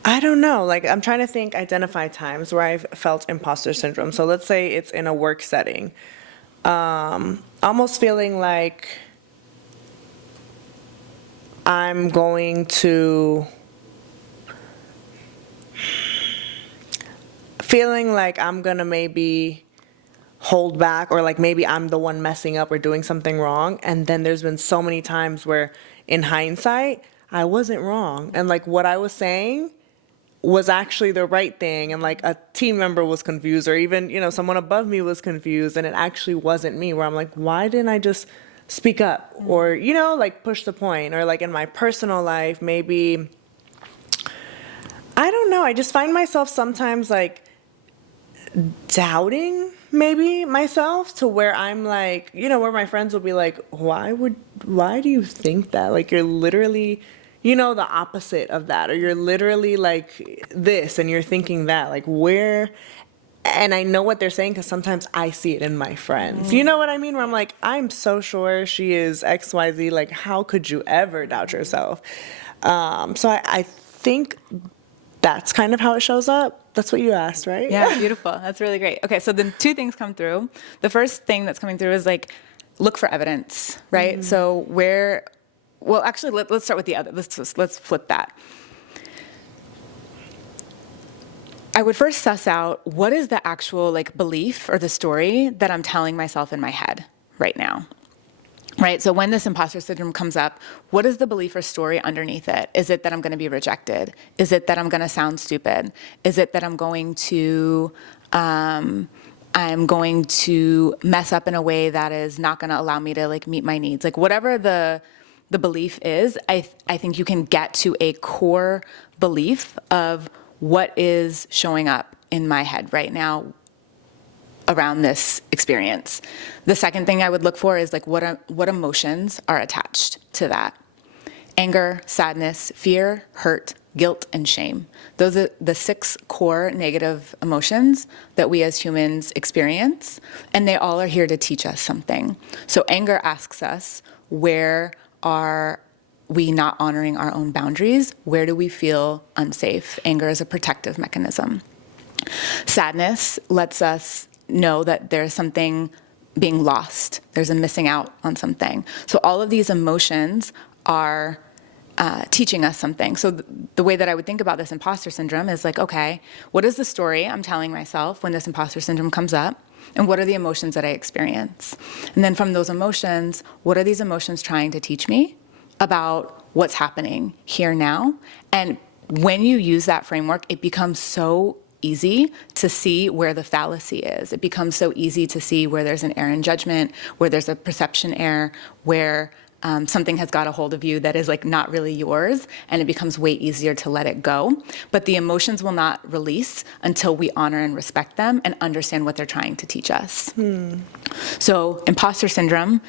I don't know. Like, I'm trying to identify times where I've felt imposter syndrome. So let's say it's in a work setting. Almost feeling like I'm going to feeling like I'm gonna maybe hold back, or like maybe I'm the one messing up or doing something wrong. And then there's been so many times where in hindsight, I wasn't wrong. And like what I was saying was actually the right thing. And like a team member was confused, or even, someone above me was confused, and it actually wasn't me, where I'm like, why didn't I just speak up, or, like push the point? Or like in my personal life, maybe, I don't know, I just find myself sometimes like doubting maybe myself, to where I'm like, where my friends will be like, why do you think that? Like, you're literally, the opposite of that, or you're literally like this and you're thinking that, like, where? And I know what they're saying because sometimes I see it in my friends. You know what I mean? Where I'm like, I'm so sure she is XYZ. Like, how could you ever doubt yourself? So I think that's kind of how it shows up. That's what you asked, right? Yeah, beautiful. That's really great. Okay, so then two things come through. The first thing that's coming through is like, look for evidence, right? So actually, let's start with the other. Let's flip that. I would first suss out what is the actual like belief or the story that I'm telling myself in my head right now, right? So when this imposter syndrome comes up, what is the belief or story underneath it? Is it that I'm going to be rejected? Is it that I'm going to sound stupid? Is it that I'm going to mess up in a way that is not going to allow me to like meet my needs? Like whatever the belief is, I think you can get to a core belief of what is showing up in my head right now around this experience. The second thing I would look for is like what emotions are attached to that. Anger, sadness, fear, hurt, guilt, and shame. Those are the 6 core negative emotions that we as humans experience, and they all are here to teach us something. So anger asks us, where are we not honoring our own boundaries? Where do we feel unsafe? Anger is a protective mechanism. Sadness lets us know that there's something being lost. There's a missing out on something. So all of these emotions are teaching us something. So the way that I would think about this imposter syndrome is like, okay, what is the story I'm telling myself when this imposter syndrome comes up? And what are the emotions that I experience? And then from those emotions, what are these emotions trying to teach me about what's happening here now? And when you use that framework, it becomes so easy to see where the fallacy is. It becomes so easy to see where there's an error in judgment, where there's a perception error, where something has got a hold of you that is like not really yours, and it becomes way easier to let it go. But the emotions will not release until we honor and respect them and understand what they're trying to teach us. So imposter syndrome,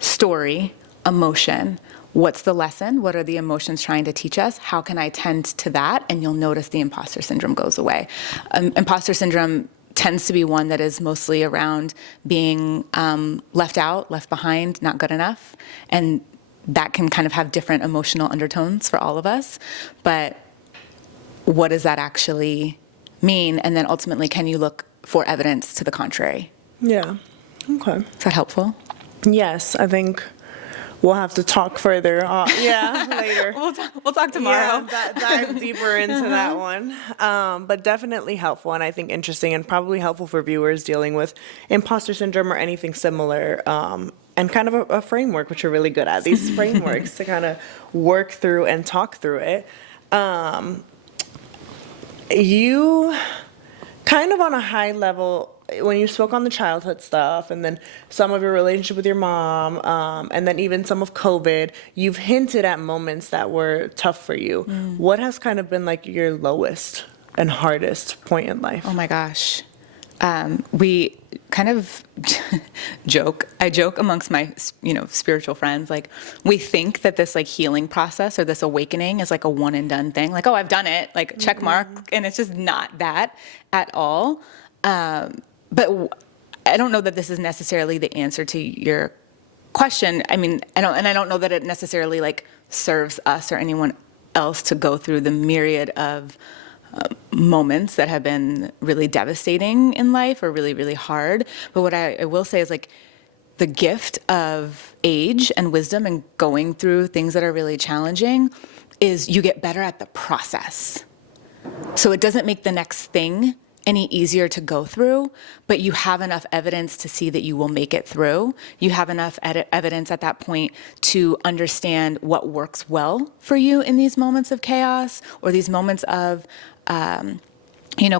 story, emotion. What's the lesson? What are the emotions trying to teach us? How can I tend to that? And you'll notice the imposter syndrome goes away. Imposter syndrome tends to be one that is mostly around being left out, left behind, not good enough. And that can kind of have different emotional undertones for all of us. But what does that actually mean? And then ultimately, can you look for evidence to the contrary? Yeah. Okay. Is that helpful? Yes, I think we'll have to talk further. Later. We'll talk tomorrow. Yeah, dive deeper into that one. But definitely helpful, and I think interesting, and probably helpful for viewers dealing with imposter syndrome or anything similar. And kind of a framework, which you're really good at, these frameworks to kind of work through and talk through it. You kind of on a high level, when you spoke on the childhood stuff and then some of your relationship with your mom, and then even some of COVID, you've hinted at moments that were tough for you. What has kind of been like your lowest and hardest point in life? Oh my gosh. We kind of I joke amongst my, spiritual friends, like we think that this like healing process or this awakening is like a one and done thing. Like, oh, I've done it, like check mark. And it's just not that at all. But I don't know that this is necessarily the answer to your question. I mean, I don't know that it necessarily like serves us or anyone else to go through the myriad of moments that have been really devastating in life or really, really hard. But what I will say is like the gift of age and wisdom and going through things that are really challenging is you get better at the process. So it doesn't make the next thing any easier to go through, but you have enough evidence to see that you will make it through. You have enough evidence at that point to understand what works well for you in these moments of chaos or these moments of,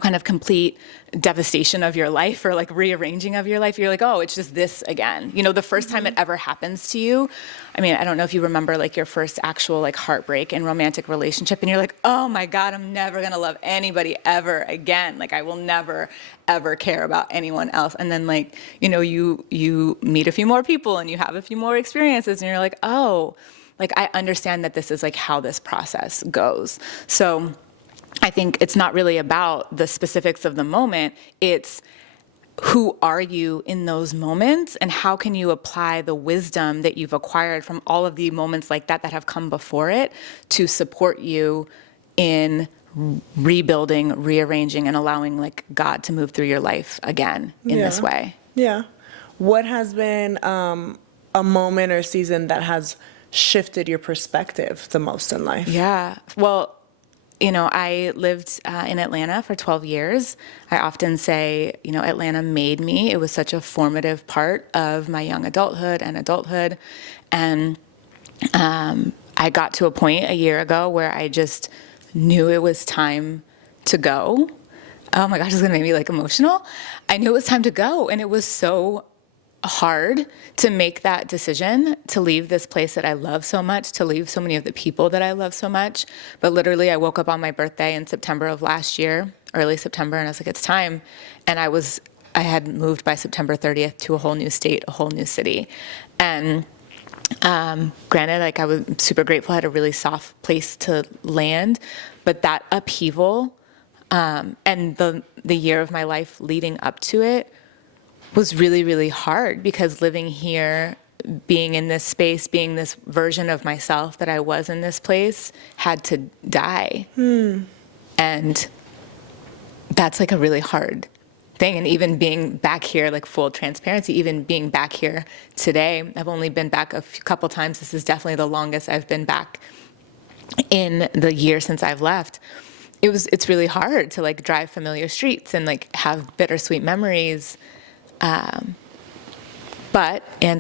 kind of complete devastation of your life or like rearranging of your life. You're like, oh, it's just this again. The first time it ever happens to you, I mean, I don't know if you remember like your first actual like heartbreak in romantic relationship and you're like, oh my God, I'm never gonna love anybody ever again. Like I will never, ever care about anyone else. And then like, you meet a few more people and you have a few more experiences and you're like, oh, like I understand that this is like how this process goes. So I think it's not really about the specifics of the moment. It's who are you in those moments and how can you apply the wisdom that you've acquired from all of the moments like that have come before it to support you in rebuilding, rearranging, and allowing like God to move through your life again in this way. Yeah. What has been a moment or season that has shifted your perspective the most in life? Yeah. Well, I lived in Atlanta for 12 years. I often say, Atlanta made me. It was such a formative part of my young adulthood and adulthood. And I got to a point a year ago where I just knew it was time to go. Oh my gosh, it's going to make me like emotional. I knew it was time to go. And it was so hard to make that decision to leave this place that I love so much, to leave so many of the people that I love so much. But literally I woke up on my birthday in September of last year, early September, and I was like, it's time. And I had moved by September 30th to a whole new state, a whole new city. And granted, like I was super grateful. I had a really soft place to land, but that upheaval and the year of my life leading up to it was really, really hard because living here, being in this space, being this version of myself that I was in this place had to die. And that's like a really hard thing. And even being back here, like full transparency, even being back here today, I've only been back a couple times. This is definitely the longest I've been back in the year since I've left. It's really hard to like drive familiar streets and like have bittersweet memories. And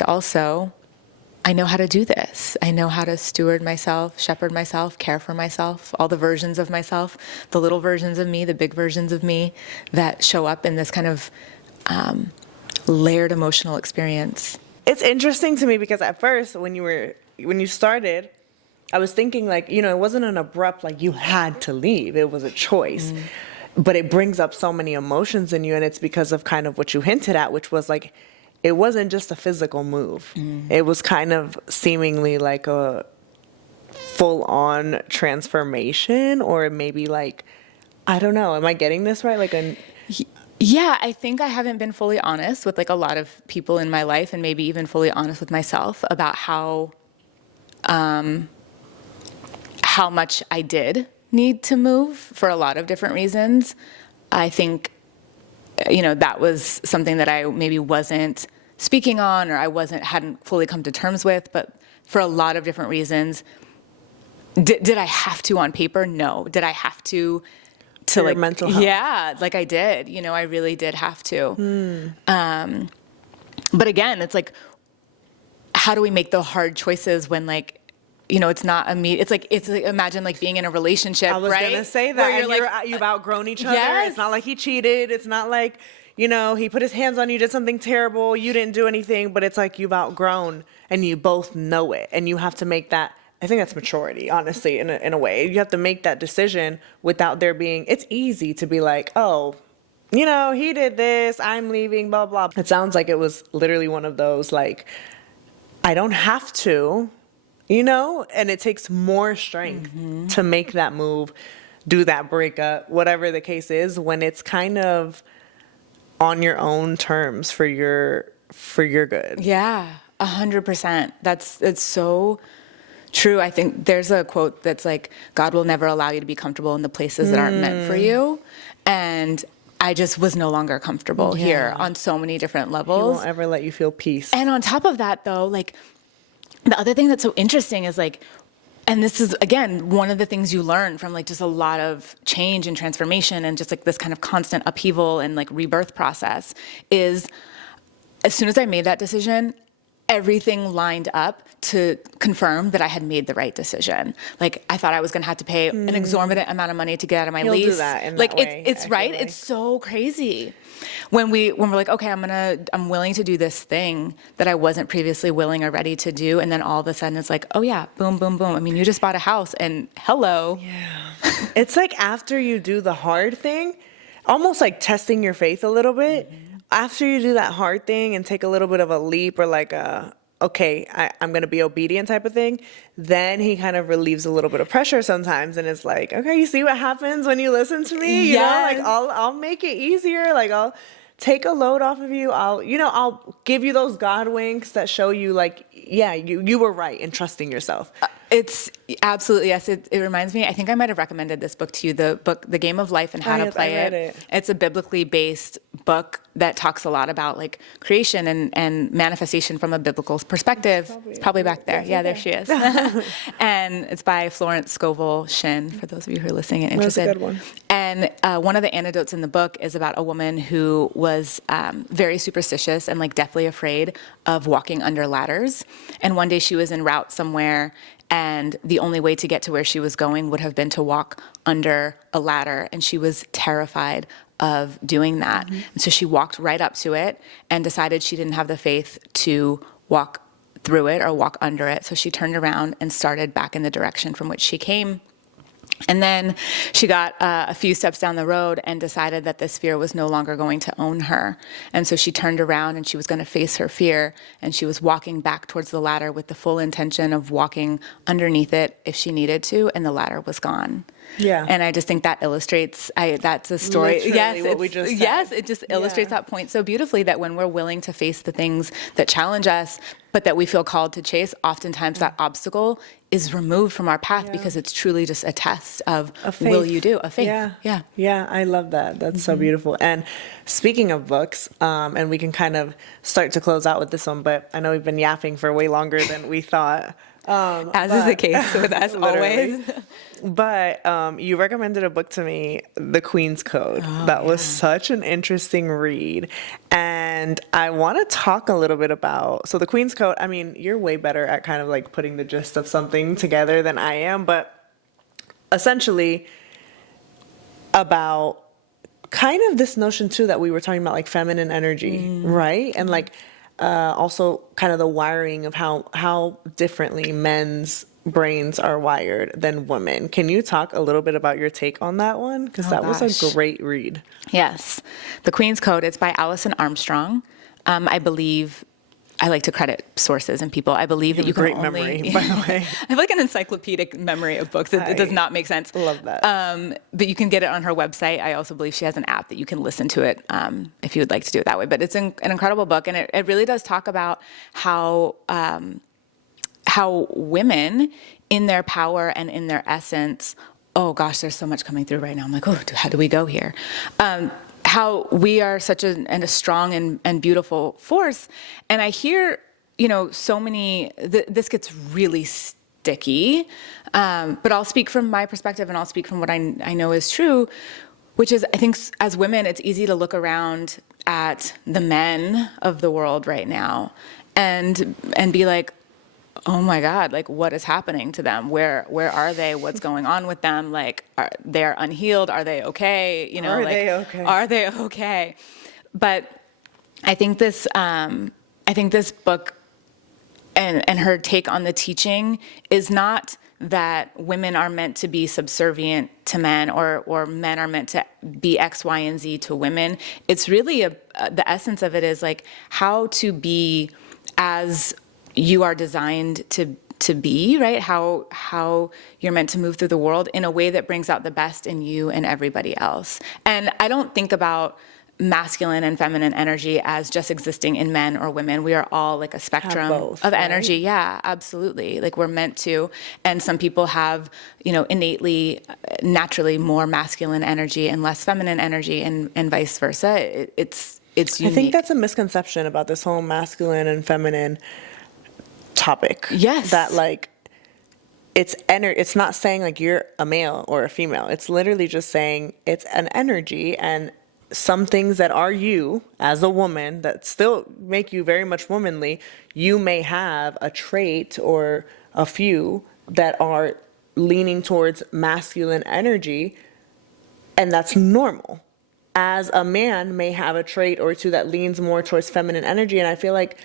also I know how to do this. I know how to steward myself, shepherd myself, care for myself, all the versions of myself, the little versions of me, the big versions of me that show up in this kind of layered emotional experience. It's interesting to me because at first when you started, I was thinking like, you know, it wasn't an abrupt, like you had to leave. It was a choice. But it brings up so many emotions in you, and it's because of kind of what you hinted at, which was like, it wasn't just a physical move. It was kind of seemingly like a full-on transformation, or maybe like, I don't know, am I getting this right? Like Yeah, I think I haven't been fully honest with like a lot of people in my life, and maybe even fully honest with myself about how much I did need to move for a lot of different reasons. I think, you know, that was something that I maybe wasn't speaking on, or hadn't fully come to terms with, but for a lot of different reasons. Did I have to on paper? No. Did I have to your like mental health? Yeah, like I did. You know, I really did have to. But again, it's like, how do we make the hard choices when like, you know, it's not immediate. It's like imagine like being in a relationship, I was right? gonna say that. Where And you've outgrown each other. Yes. It's not like he cheated. It's not like, you know, he put his hands on you, did something terrible. You didn't do anything, but it's like you've outgrown and you both know it. And you have to make that. I think that's maturity, honestly, in a way. You have to make that decision without there being. It's easy to be like, oh, you know, he did this. I'm leaving. Blah blah. It sounds like it was literally one of those like, I don't have to. You know, and it takes more strength to make that move, do that breakup, whatever the case is, when it's kind of on your own terms for your good. Yeah, 100%. It's so true. I think there's a quote that's like, God will never allow you to be comfortable in the places that aren't meant for you. And I just was no longer comfortable here on so many different He levels. won't ever let you feel peace. And on top of that, though, like, the other thing that's so interesting is like, and this is, again, one of the things you learn from like just a lot of change and transformation and just like this kind of constant upheaval and like rebirth process is, as soon as I made that decision, everything lined up to confirm that I had made the right decision. Like I thought I was going to have to pay an exorbitant amount of money to get out of my He'll lease. do that in like that way, it's I right. feel like. It's so crazy. When we're like, okay, I'm willing to do this thing that I wasn't previously willing or ready to do. And then all of a sudden it's like, oh yeah, boom, boom, boom. I mean, you just bought a house and hello. Yeah. It's like after you do the hard thing, almost like testing your faith a little bit. After you do that hard thing and take a little bit of a leap or like okay, I'm going to be obedient type of thing, then he kind of relieves a little bit of pressure sometimes and is like, okay, you see what happens when you listen to me? You know, like I'll make it easier. Like I'll take a load off of you. I'll give you those God winks that show you like, yeah, you were right in trusting yourself. It's absolutely, yes. It reminds me, I think I might have recommended this book to you, the book, The Game of Life and How to Play It. It's a biblically based book that talks a lot about like creation and manifestation from a biblical perspective. It's probably back there. Yeah, there she is. And it's by Florence Scovel Shinn, for those of you who are listening and interested. That's a good one. And one of the anecdotes in the book is about a woman who was very superstitious and like deathly afraid of walking under ladders. And one day she was en route somewhere, and the only way to get to where she was going would have been to walk under a ladder. And she was terrified of doing that. And so she walked right up to it and decided she didn't have the faith to walk through it or walk under it. So she turned around and started back in the direction from which she came. And then she got a few steps down the road and decided that this fear was no longer going to own her. And so she turned around and she was going to face her fear. And she was walking back towards the ladder with the full intention of walking underneath it if she needed to. And the ladder was gone. Yeah. And I just think that illustrates, that's a story. Literally what we just said. Yes, it just illustrates that point so beautifully, that when we're willing to face the things that challenge us, but that we feel called to chase, oftentimes that obstacle is removed from our path Yeah. because it's truly just a test of A faith. will you do a faith. Yeah. Yeah, I love that. That's so beautiful. And speaking of books, and we can kind of start to close out with this one, but I know we've been yapping for way longer than we thought. As is the case with us always. But you recommended a book to me, The Queen's Code. That was such an interesting read. And I want to talk a little bit about, so The Queen's Code, I mean, you're way better at kind of like putting the gist of something together than I am, but essentially about kind of this notion too that we were talking about, like feminine energy, right? And like also kind of the wiring of how differently men's brains are wired than women. Can you talk a little bit about your take on that one? Because that was a great read. Yes. The Queen's Code, it's by Alison Armstrong. I believe, I like to credit sources and people. I believe that you can great only... memory, by the way. I have like an encyclopedic memory of books. It does not make sense. Love that. But you can get it on her website. I also believe she has an app that you can listen to it if you would like to do it that way. But it's an incredible book, and it really does talk about how women in their power and in their essence, oh gosh, there's so much coming through right now. I'm like, oh, how do we go here? How we are such a strong and beautiful force. And I hear, so many, this gets really sticky, but I'll speak from my perspective and I'll speak from what I know is true, which is, I think as women, it's easy to look around at the men of the world right now and be like, oh my God, like what is happening to them? Where are they? What's going on with them? Like, they're unhealed? Are they okay? Are they okay? Are they okay? But I think this book and her take on the teaching is not that women are meant to be subservient to men or men are meant to be X, Y, and Z to women. It's really the essence of it is like how to be as you are designed to be, right? How you're meant to move through the world in a way that brings out the best in you and everybody else. And I don't think about masculine and feminine energy as just existing in men or women. We are all like a spectrum both, of right? energy. Yeah, absolutely. Like we're meant to. And some people have, innately, naturally more masculine energy and less feminine energy and vice versa. It's unique. I think that's a misconception about this whole masculine and feminine topic. Yes. That like it's not saying like you're a male or a female. It's literally just saying it's an energy, and some things that are you as a woman that still make you very much womanly, you may have a trait or a few that are leaning towards masculine energy, and that's normal. As a man may have a trait or two that leans more towards feminine energy, and I feel like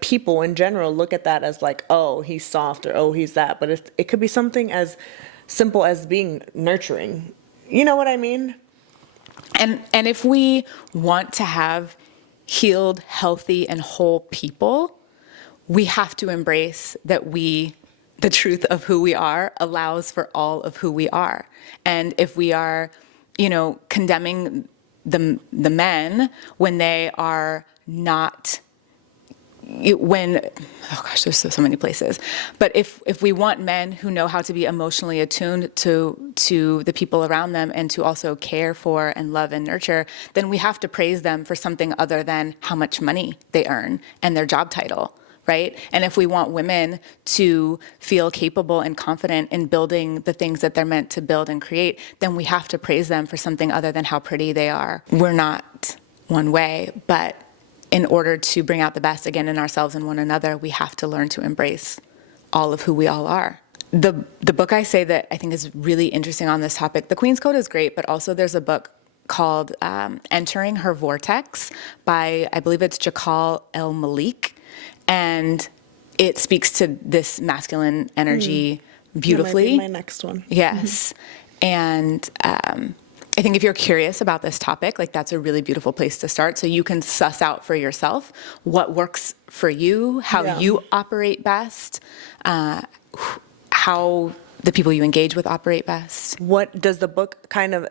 people in general look at that as like, oh, he's soft or oh, he's that. But it could be something as simple as being nurturing. You know what I mean? And if we want to have healed, healthy, and whole people, we have to embrace that the truth of who we are allows for all of who we are. And if we are, condemning the men when they are not, oh gosh, there's so many places. But if we want men who know how to be emotionally attuned to the people around them and to also care for and love and nurture, then we have to praise them for something other than how much money they earn and their job title, right? And if we want women to feel capable and confident in building the things that they're meant to build and create, then we have to praise them for something other than how pretty they are. We're not one way, but in order to bring out the best again in ourselves and one another, we have to learn to embrace all of who we all are. The book I say that I think is really interesting on this topic, The Queen's Code is great, but also there's a book called Entering Her Vortex by, I believe it's Jakal El Malik, and it speaks to this masculine energy beautifully. That might be my next one. Yes. And I think if you're curious about this topic, like that's a really beautiful place to start. So you can suss out for yourself what works for you, how you operate best, how the people you engage with operate best. What does the book kind of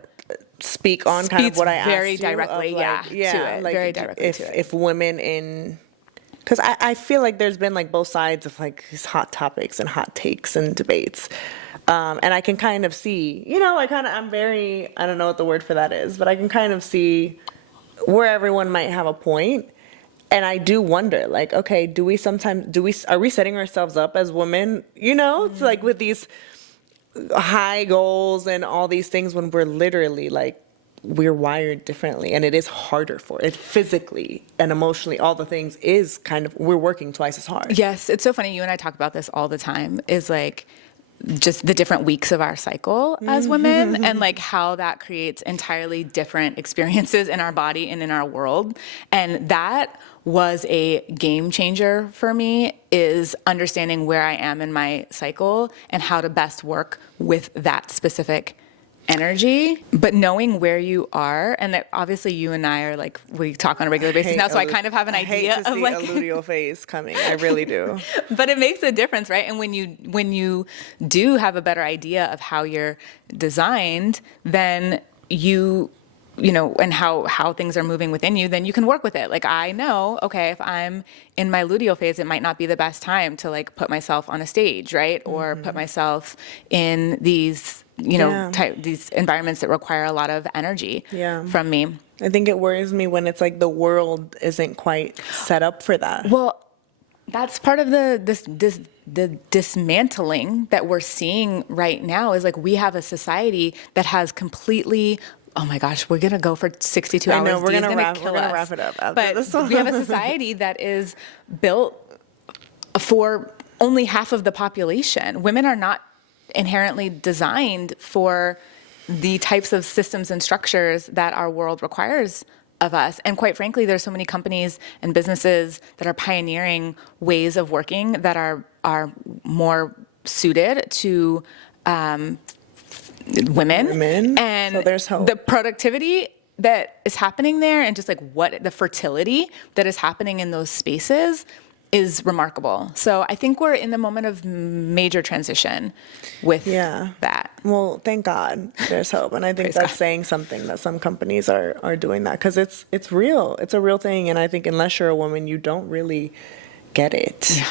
speak on? Kind of what I asked very you directly, of, like, to it. like Very directly to it. If women in Because I feel like there's been like both sides of like these hot topics and hot takes and debates. And I can kind of see, I'm very, I don't know what the word for that is, but I can kind of see where everyone might have a point. And I do wonder, like, okay, are we setting ourselves up as women, it's like with these high goals and all these things when we're literally like, we're wired differently, and it is harder for it physically and emotionally. All the things is we're working twice as hard. Yes, it's so funny. You and I talk about this all the time, is like just the different weeks of our cycle as women, and like how that creates entirely different experiences in our body and in our world. And that was a game changer for me, is understanding where I am in my cycle and how to best work with that specific energy. But knowing where you are, and that obviously you and I are like, we talk on a regular basis now, so I kind of have an idea hate to of see like a luteal phase coming. I really do. But it makes a difference, right? And when you do have a better idea of how you're designed, then you know, and how things are moving within you, then you can work with it. Like, I know, okay, if I'm in my luteal phase, it might not be the best time to like put myself on a stage, right? Or put myself in these, these environments that require a lot of energy from me. I think it worries me when it's like the world isn't quite set up for that. Well, that's part of the dismantling that we're seeing right now, is like we have a society that has completely, oh my gosh, we're going to go for 62 hours. I know, we're going to wrap it up after this one. We have a society that is built for only half of the population. Women are not inherently designed for the types of systems and structures that our world requires of us. And quite frankly, there's so many companies and businesses that are pioneering ways of working that are more suited to women. And so there's hope. The productivity that is happening there, and just like what the fertility that is happening in those spaces is remarkable. So I think we're in the moment of major transition with that. Well, thank God there's hope. And I think that's saying something, that some companies are doing that, because it's real. It's a real thing. And I think unless you're a woman, you don't really get it,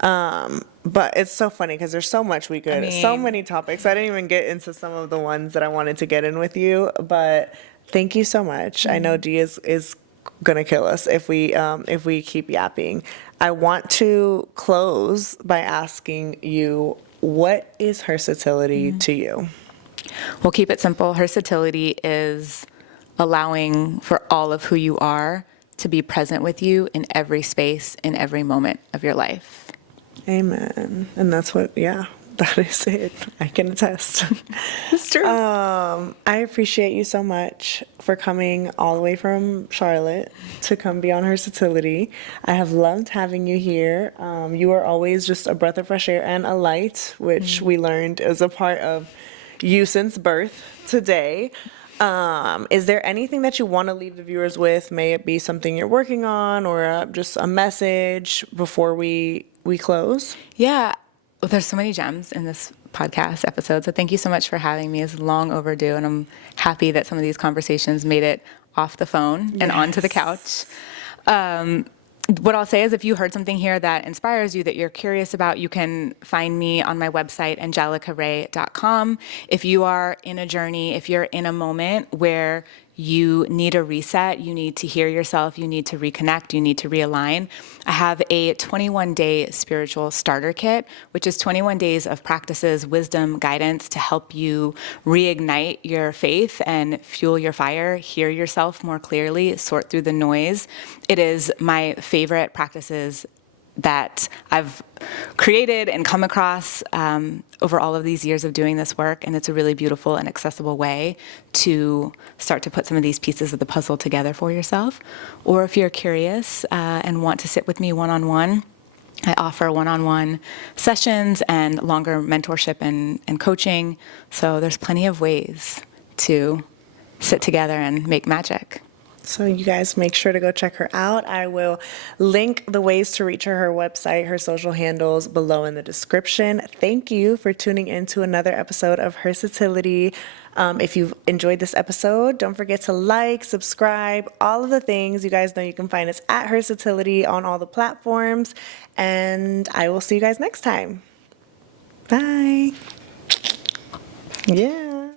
But it's so funny because there's so much so many topics. I didn't even get into some of the ones that I wanted to get in with you, but thank you so much. I know Dee is gonna kill us if we keep yapping. I want to close by asking you, what is Hersatility to you? We'll keep it simple. Hersatility is allowing for all of who you are to be present with you in every space, in every moment of your life. Amen. And that's what, that is it. I can attest. It's true. I appreciate you so much for coming all the way from Charlotte to come be on Hersatility. I have loved having you here. You are always just a breath of fresh air and a light, which we learned is a part of you since birth today. Is there anything that you want to leave the viewers with? May it be something you're working on, or just a message before we close? Yeah. Well, there's so many gems in this podcast episode, so thank you so much for having me. It's long overdue, and I'm happy that some of these conversations made it off the phone and onto the couch. What I'll say is, if you heard something here that inspires you, that you're curious about, you can find me on my website, angelicaray.com. If you are in a journey, if you're in a moment where you need a reset, you need to hear yourself, you need to reconnect, you need to realign, I have a 21-day spiritual starter kit, which is 21 days of practices, wisdom, guidance to help you reignite your faith and fuel your fire, hear yourself more clearly, sort through the noise. It is my favorite practices that I've created and come across over all of these years of doing this work. And it's a really beautiful and accessible way to start to put some of these pieces of the puzzle together for yourself. Or if you're curious and want to sit with me one-on-one, I offer one-on-one sessions and longer mentorship and coaching. So there's plenty of ways to sit together and make magic. So you guys make sure to go check her out. I will link the ways to reach her website, her social handles below in the description. Thank you for tuning in to another episode of Hersatility. If you've enjoyed this episode, don't forget to like, subscribe, all of the things. You guys know you can find us at Hersatility on all the platforms. And I will see you guys next time. Bye. Yeah.